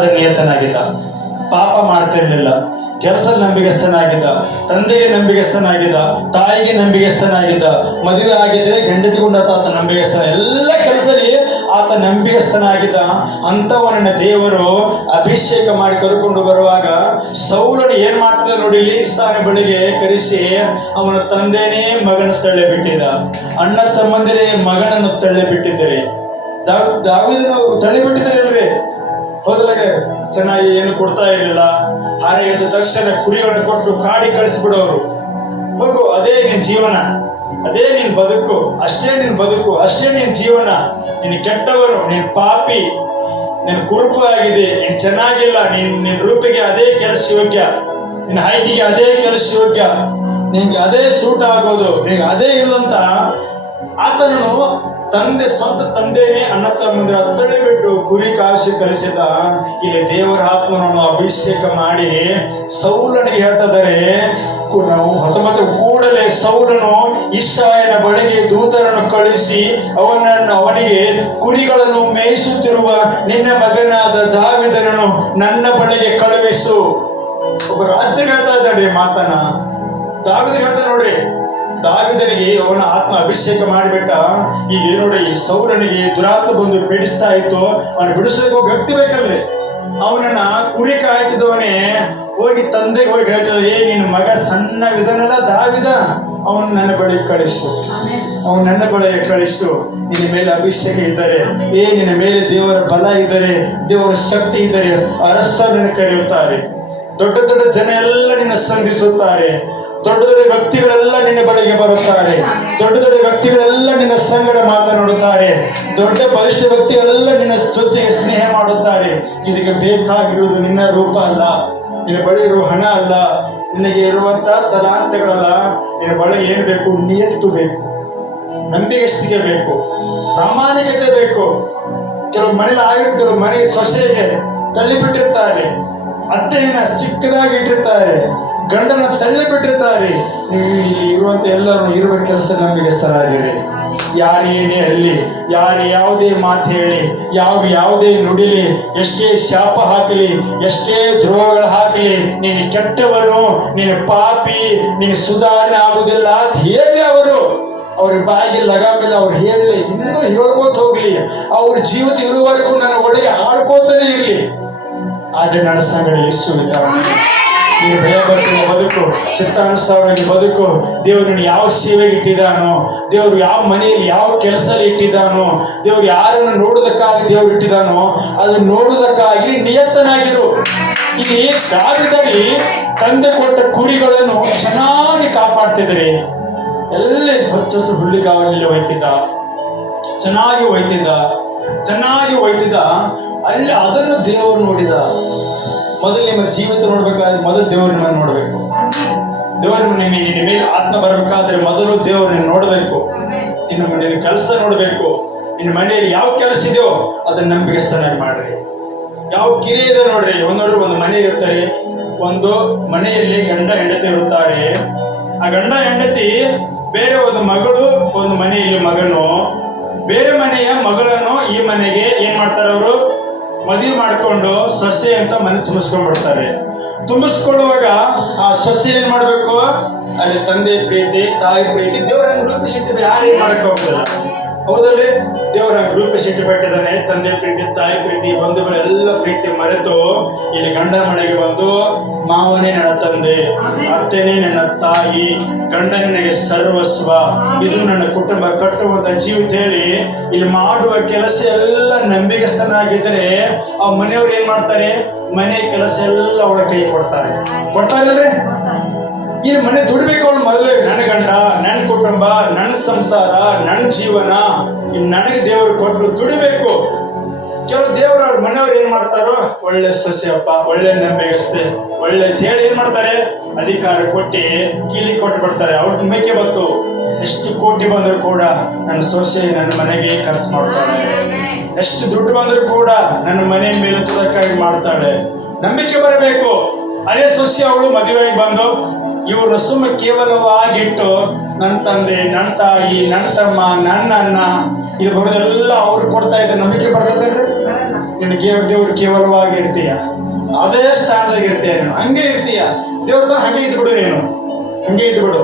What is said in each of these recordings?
ಆದ್ರೆ ನಿಯತನಾಗಿದ್ದ, ಪಾಪ ಮಾಡ್ತಿರ್ಲಿಲ್ಲ, ಕೆಲಸ ನಂಬಿಗಸ್ತನಾಗಿದ್ದ, ತಂದೆಗೆ ನಂಬಿಗಸ್ತನಾಗಿದ್ದ, ತಾಯಿಗೆ ನಂಬಿಗಸ್ತನಾಗಿದ್ದ, ಮದುವೆ ಆಗಿದ್ರೆ ಗಂಡತಿಗೊಂಡ ಆತ ನಂಬಿಗಸ್ತನ, ಎಲ್ಲ ಕೆಲಸದಲ್ಲಿ ಆತ ನಂಬಿಗಸ್ತನಾಗಿದ್ದ. ಅಂಥವನನ್ನ ದೇವರು ಅಭಿಷೇಕ ಮಾಡಿ ಕರ್ಕೊಂಡು ಬರುವಾಗ ಸೌಲನು ಏನ್ ಮಾಡ್ತದೆ ನೋಡಿ, ಇಸ್ಸಾನ ಬಳಿಗೆ ಕರೆಸಿ ಅವನ ತಂದೆನೇ ಮಗನ ತಳ್ಳಿ ಬಿಟ್ಟಿದ್ದ, ಅಣ್ಣ ತಮ್ಮಂದಿರೇ ಮಗನನ್ನು ತಳ್ಳಿ ಬಿಟ್ಟಿದ್ದಾರೆ. ದಾವೀದನವರು ತಳ್ಳಿ ಬಿಟ್ಟಿದ್ದಾರೆ. ಹೋದಲಾಗೆ ಚೆನ್ನಾಗಿ ಏನು ಕೊಡ್ತಾ ಇರಲಿಲ್ಲ. ಹಾರೆ ಎದ್ದ ತಕ್ಷಣ ಕುರಿಗಳನ್ನು ಕೊಟ್ಟು ಕಾಡಿ ಕಳಿಸ್ಬಿಡೋರು. ಹೋಗು, ಅದೇ ನಿನ್ ಜೀವನ, ಅದೇ ನಿನ್ ಬದುಕು, ಅಷ್ಟೇ ನಿನ್ ಬದುಕು, ಅಷ್ಟೇ ನಿನ್ ಜೀವನ. ನೀನು ಕೆಟ್ಟವರು, ನೀನ್ ಪಾಪಿ, ನಿನ್ ಕುರುಪು ಆಗಿದೆ, ನೀನ್ ಚೆನ್ನಾಗಿಲ್ಲ, ನಿನ್ನ ರೂಪಿಗೆ ಅದೇ ಕೆಲಸ ಯೋಗ್ಯ, ನಿನ್ನ ಹೈಟಿಗೆ ಅದೇ ಕೆಲಸ ಯೋಗ್ಯ, ನಿನ್ಗೆ ಅದೇ ಸೂಟ್ ಆಗೋದು, ನಿನ್ಗೆ ಅದೇ ಇರುವಂತ ಆತನನ್ನು ತಂದೆ, ಸ್ವಂತ ತಂದೆನೇ ಅಣ್ಣ ತಮ್ಮಂದಿರ ತಳ್ಳಿ ಬಿಟ್ಟು ಕುರಿ ಕಾಸಿ ಕಲಿಸಿದ. ಇಲ್ಲಿ ದೇವರ ಆತ್ಮನನ್ನು ಅಭಿಷೇಕ ಮಾಡಿ ಸೌಲನಿಗೆ ಹೇಳ್ತಿದ್ದಾರೆ. ನಾವು ಕೂಡಲೇ ಸೌಲನು ಇಸ್ರಾಯೇಲನ ಬಳಿಗೆ ದೂತರನ್ನು ಕಳುಹಿಸಿ ಅವನಿಗೆ ಕುರಿಗಳನ್ನು ಮೇಯಿಸುತ್ತಿರುವ ನಿನ್ನ ಮಗನಾದ ದಾವೀದನನ್ನು ನನ್ನ ಬಳಿಗೆ ಕಳುಹಿಸು. ಒಬ್ಬ ರಾಜ್ಯ ಹೇಳ್ತಾ ಇದ್ದಾಳೆ ಮಾತನ್ನ. ದಾವೀದ ಹೇಳ್ತಾ ನೋಡ್ರಿ, ದಾವೀದನಿಗೆ ಅವನ ಆತ್ಮ ಅಭಿಷೇಕ ಮಾಡಿಬಿಟ್ಟ. ಈಗ ನೋಡಿ, ಸೌಲನಿಗೆ ದುರಾತ್ಮ ಬಂದು ಪೀಡಿಸ್ತಾ ಇತ್ತು, ಅವನು ಬಿಡಿಸೋಕೆ ಒಬ್ಬ ವ್ಯಕ್ತಿ ಬೇಕಲ್ರಿ. ಅವನನ್ನ ಕುರಿ ಕಾಯ್ತಿದ್ದವನೇ ಹೋಗಿ ತಂದೆಗೆ ಹೋಗಿ ಹೇಳ್ತಿದ್ದ, ನಿನ್ನ ಮಗ ಸಣ್ಣ ವಿಧನಲ್ಲ ದಾವೀದ, ಅವನು ನನ್ನ ಬಳಿಗೆ ಕಳಿಸು, ಅವನು ನನ್ನ ಬಳಿಗೆ ಕಳಿಸು. ನಿನ್ನ ಮೇಲೆ ಅಭಿಷೇಕ ಇದ್ದಾರೆ, ನಿನ್ನ ಮೇಲೆ ದೇವರ ಬಲ ಇದ್ದಾರೆ, ದೇವರ ಶಕ್ತಿ ಇದ್ದಾರೆ. ಅರಸರನ್ನು ಕರೆಯುತ್ತಾರೆ, ದೊಡ್ಡ ದೊಡ್ಡ ಜನ ಎಲ್ಲ ನಿನ್ನ ಸಂಧಿಸುತ್ತಾರೆ, ದೊಡ್ಡ ದೊಡ್ಡ ವ್ಯಕ್ತಿಗಳೆಲ್ಲ ನಿನ್ನ ಬಳಿಗೆ ಬರುತ್ತಾರೆ, ದೊಡ್ಡ ದೊಡ್ಡ ವ್ಯಕ್ತಿಗಳೆಲ್ಲ ನಿನ್ನ ಸಂಗಡ ಮಾತನಾಡುತ್ತಾರೆ, ದೊಡ್ಡ ಬಲಿಷ್ಠ ವ್ಯಕ್ತಿಗಳೆಲ್ಲ ನಿನ್ನ ಜೊತೆಗೆ ಸ್ನೇಹ ಮಾಡುತ್ತಾರೆ. ಇದಕ್ಕೆ ಬೇಕಾಗಿರುವುದು ನಿನ್ನ ರೂಪ ಅಲ್ಲ, ನಿನ್ನ ಬಳಿ ಇರುವ ಹಣ ಅಲ್ಲ, ನಿನಗೆ ಇರುವಂತಹ ತಲಾಂತಗಳಲ್ಲ. ನಿನ್ನ ಬಳಿ ಏನ್ ಬೇಕು? ನಿಯತ್ತು ಬೇಕು, ನಂಬಿಕೆಸ್ತಿಗೆ ಬೇಕು, ಪ್ರಾಮಾಣಿಕತೆ ಬೇಕು. ಕೆಲವು ಮನೇಲಿ ಆಗಿರುತ್ತೆ, ಕೆಲವು ಮನೆಗೆ ಸೊಸೆಗೆ ತಳ್ಳಿಬಿಟ್ಟಿರ್ತಾರೆ, ಅತ್ತೆಯನ್ನ ಚಿಕ್ಕದಾಗಿ ಇಟ್ಟಿರ್ತಾರೆ, ಗಂಡನ ತಳ್ಳಿ ಬಿಟ್ಟಿರ್ತಾರೆ. ನೀವು ಇರುವಂತ ಎಲ್ಲರೂ ಇರುವ ಕೆಲಸ ನಂಬಿಕೆಸ್ತರಾಗಿರಿ. ಯಾರೇನೇ ಅಲ್ಲಿ, ಯಾರು ಯಾವುದೇ ಮಾತು ಹೇಳಿ, ಯಾವುದೇ ನುಡಿಲಿ, ಎಷ್ಟೇ ಶಾಪ ಹಾಕಲಿ, ಎಷ್ಟೇ ದ್ರೋಹಗಳು ಹಾಕಲಿ, ನೀನು ಕೆಟ್ಟವನು, ನೀನು ಪಾಪಿ, ನೀನು ಸುಧಾರಣೆ ಆಗುವುದಿಲ್ಲ ಅಂತ ಹೇಳಿ ಅವ್ರ ಬಾಯಿಗೆ ಲಗಾಮಿಲ್ಲ, ಅವ್ರು ಹೇಳಲಿ, ಇನ್ನೂ ಹೇಳ್ಕೋತ ಹೋಗ್ಲಿ, ಅವ್ರ ಜೀವಿತ ಇರುವವರೆಗೂ ನನ್ನ ಒಳಗೆ ಆಡ್ಕೋತಾನೆ ಇರಲಿ. ಆದ್ರೆ ನನ್ನ ಸಂಗಡ ಯೇಸು ಇದ್ದಾನೆ. ನೀನು ಭಯ ಬರ್ತಿನ ಬದುಕು, ಚಿತ್ತಾನುಸಾರವಾಗಿ ಬದುಕು. ದೇವರು ಯಾವ ಸೇವೆಗೆ ಇಟ್ಟಿದ್ದಾನೋ, ದೇವರು ಯಾವ ಮನೆಯಲ್ಲಿ ಯಾವ ಕೆಲಸದಲ್ಲಿ ಇಟ್ಟಿದ್ದಾನೋ, ದೇವರು ಯಾರನ್ನು ನೋಡುವುದಕ್ಕಾಗಿ ದೇವರು ಇಟ್ಟಿದ್ದಾನೋ ಅದನ್ನು ನೋಡುವುದಕ್ಕಾಗಿ ನಿಯತನಾಗಿರು. ಇಲ್ಲಿ ದಾವೀದನಿಗೆ ತಂದೆ ಕೊಟ್ಟ ಕುರಿಗಳನ್ನು ಚೆನ್ನಾಗಿ ಕಾಪಾಡ್ತಿದ್ರೆ, ಎಲ್ಲಿ ಹೊಚ್ಚ ಹುಲ್ಲಿಗಾವಲ್ಲಿ ಒಯ್ತಿದ್ದ, ಚೆನ್ನಾಗಿ ಒಯ್ತಿದ್ದ. ಅಲ್ಲಿ ಅದನ್ನು ದೇವರು ನೋಡಿದ. ಮೊದಲು ನಿಮ್ಮ ಜೀವಿತ ನೋಡ್ಬೇಕಾದ್ರೆ ಮೊದಲು ದೇವ್ರನ್ನ ನೋಡ್ಬೇಕು. ದೇವರು ನಿನ್ನ ಮೇಲೆ ಆತ್ಮ ಬರಬೇಕಾದ್ರೆ ಮೊದಲು ದೇವ್ರನ್ನ ನೋಡ್ಬೇಕು. ನಿನ್ನ ಕೆಲಸ ನೋಡ್ಬೇಕು. ನಿನ್ನ ಮನೆಯಲ್ಲಿ ಯಾವ ಕೆಲಸ ಇದೆಯೋ ಅದನ್ನ ನಂಬಿಕೆಸ್ತನಾಗಿ ಮಾಡ್ರಿ. ಯಾವ ಕಿರಿ ಇದೆ ನೋಡ್ರಿ. ಒಂದು ಮನೆ ಇರ್ತಾರೆ, ಒಂದು ಮನೆಯಲ್ಲಿ ಗಂಡ ಹೆಂಡತಿ ಇರುತ್ತಾರೆ. ಆ ಗಂಡ ಹೆಂಡತಿ ಬೇರೆ ಒಂದು ಮಗಳು, ಒಂದು ಮನೆಯಲ್ಲಿ ಮಗನು, ಬೇರೆ ಮನೆಯ ಮಗಳನ್ನು ಈ ಮನೆಗೆ ಏನ್ ಮಾಡ್ತಾರೆ, ಅವರು ಮದುವೆ ಮಾಡಿಕೊಂಡು ಸೊಸೆ ಅಂತ ಮನೆ ತುಂಬಿಸ್ಕೊಂಡ್ಬಿಡ್ತಾರೆ. ತುಂಬಿಸ್ಕೊಳ್ಳುವಾಗ ಆ ಸೊಸೆ ಏನ್ ಮಾಡ್ಬೇಕು, ಅಲ್ಲಿ ತಂದೆ ಪ್ರೀತಿ, ತಾಯಿ ಪ್ರೀತಿ, ದೇವರನ್ನು ರೂಪಿಸಿಟ್ಟಿದ್ರೆ ಯಾರು ಏನ್ ಮಾಡಕ್ ಹೋಗ್ತಲ್ಲ. ಹೌದಲ್ರಿ? ದೇವರ ರೂಪಿಸಿಟ್ಟು ಬಿಟ್ಟಿದ್ದಾನೆ. ತಂದೆ ಪ್ರೀತಿ, ತಾಯಿ ಪ್ರೀತಿ, ಬಂಧುಗಳೆಲ್ಲ ಪ್ರೀತಿ ಮರೆತು ಇಲ್ಲಿ ಗಂಡನ ಮನೆಗೆ ಬಂದು, ಮಾವನೇ ನನ್ನ ತಂದೆ, ಅತ್ತೆನೇ ನನ್ನ ತಾಯಿ, ಗಂಡ ನನಗೆ ಸರ್ವಸ್ವ, ಇದು ನನ್ನ ಕುಟುಂಬ ಕಟ್ಟುವಂತ ಜೀವಿತ ಹೇಳಿ ಇಲ್ಲಿ ಮಾಡುವ ಕೆಲಸ ಎಲ್ಲ ನಂಬಿಕೆಸ್ತನಾಗಿದ್ದರೆ ಆ ಮನೆಯವ್ರು ಏನ್ ಮಾಡ್ತಾರೆ, ಮನೆ ಕೆಲಸ ಎಲ್ಲ ಅವಳ ಕೈ ಕೊಡ್ತಾರಲ್ರಿ. ಈ ಮನೆ ದುಡ್ಬೇಕು. ಅವಳು ಮೊದಲೇ ನನ್ನ ಗಂಡ, ನನ್ನ ಕುಟುಂಬ, ನನ್ನ ಸಂಸಾರ, ನನ್ನ ಜೀವನ ನನಗೆ ದೇವರು ಕೊಟ್ಟು ದುಡಿಬೇಕು. ಕೆಲವು ದೇವರು ಅವ್ರ ಮನೆಯವ್ರು ಏನ್ ಮಾಡ್ತಾರೋ, ಒಳ್ಳೆ ಸೊಸೆಯಪ್ಪ, ಒಳ್ಳೆ ನಂಬಿಕೆ, ಒಳ್ಳೆ ಹೇಳಿ ಏನ್ ಮಾಡ್ತಾರೆ, ಅಧಿಕಾರ ಕೊಟ್ಟು ಕೀಲಿ ಕೊಟ್ಟು ಬಿಡ್ತಾರೆ. ಅವ್ರ ನಂಬಿಕೆ ಬಂತು, ಎಷ್ಟು ಕೋಟಿ ಬಂದರೂ ಕೂಡ ನನ್ನ ಸೊಸೆ ನನ್ನ ಮನೆಗೆ ಖರ್ಚು ಮಾಡ್ತಾಳೆ, ಎಷ್ಟು ದುಡ್ಡು ಬಂದರೂ ಕೂಡ ನನ್ನ ಮನೆ ಮೇಲೆ ತುದಕ್ಕಾಗಿ ಮಾಡ್ತಾಳೆ. ನಂಬಿಕೆ ಬರಬೇಕು. ಅದೇ ಸೊಸೆ ಅವಳು ಮದುವೆಯಾಗಿ ಬಂದು ಇವರು ಸುಮ್ಮ ಕೇವಲವಾಗಿಟ್ಟು ನನ್ನ ತಂದೆ, ನನ್ನ ತಾಯಿ, ನನ್ನ ತಮ್ಮ, ನನ್ನ ಅಣ್ಣ, ಇದು ಬರೋದೆಲ್ಲ ಅವ್ರು ಕೊಡ್ತಾ ಇದ್ದ ನಂಬಿಕೆ ಬರ್ತದೆ. ನೀನು ದೇವ್ರು ಕೇವಲವಾಗಿ ಇರ್ತೀಯ, ಅದೇ ಸ್ಥಾನದಾಗ ಇರ್ತೀಯ, ನೀನು ಹಂಗೆ ಇರ್ತೀಯ. ದೇವ್ರ ಹಂಗೆ ಇದ್ಬಿಡು, ನೀನು ಹಂಗೆ ಇದ್ಬಿಡು.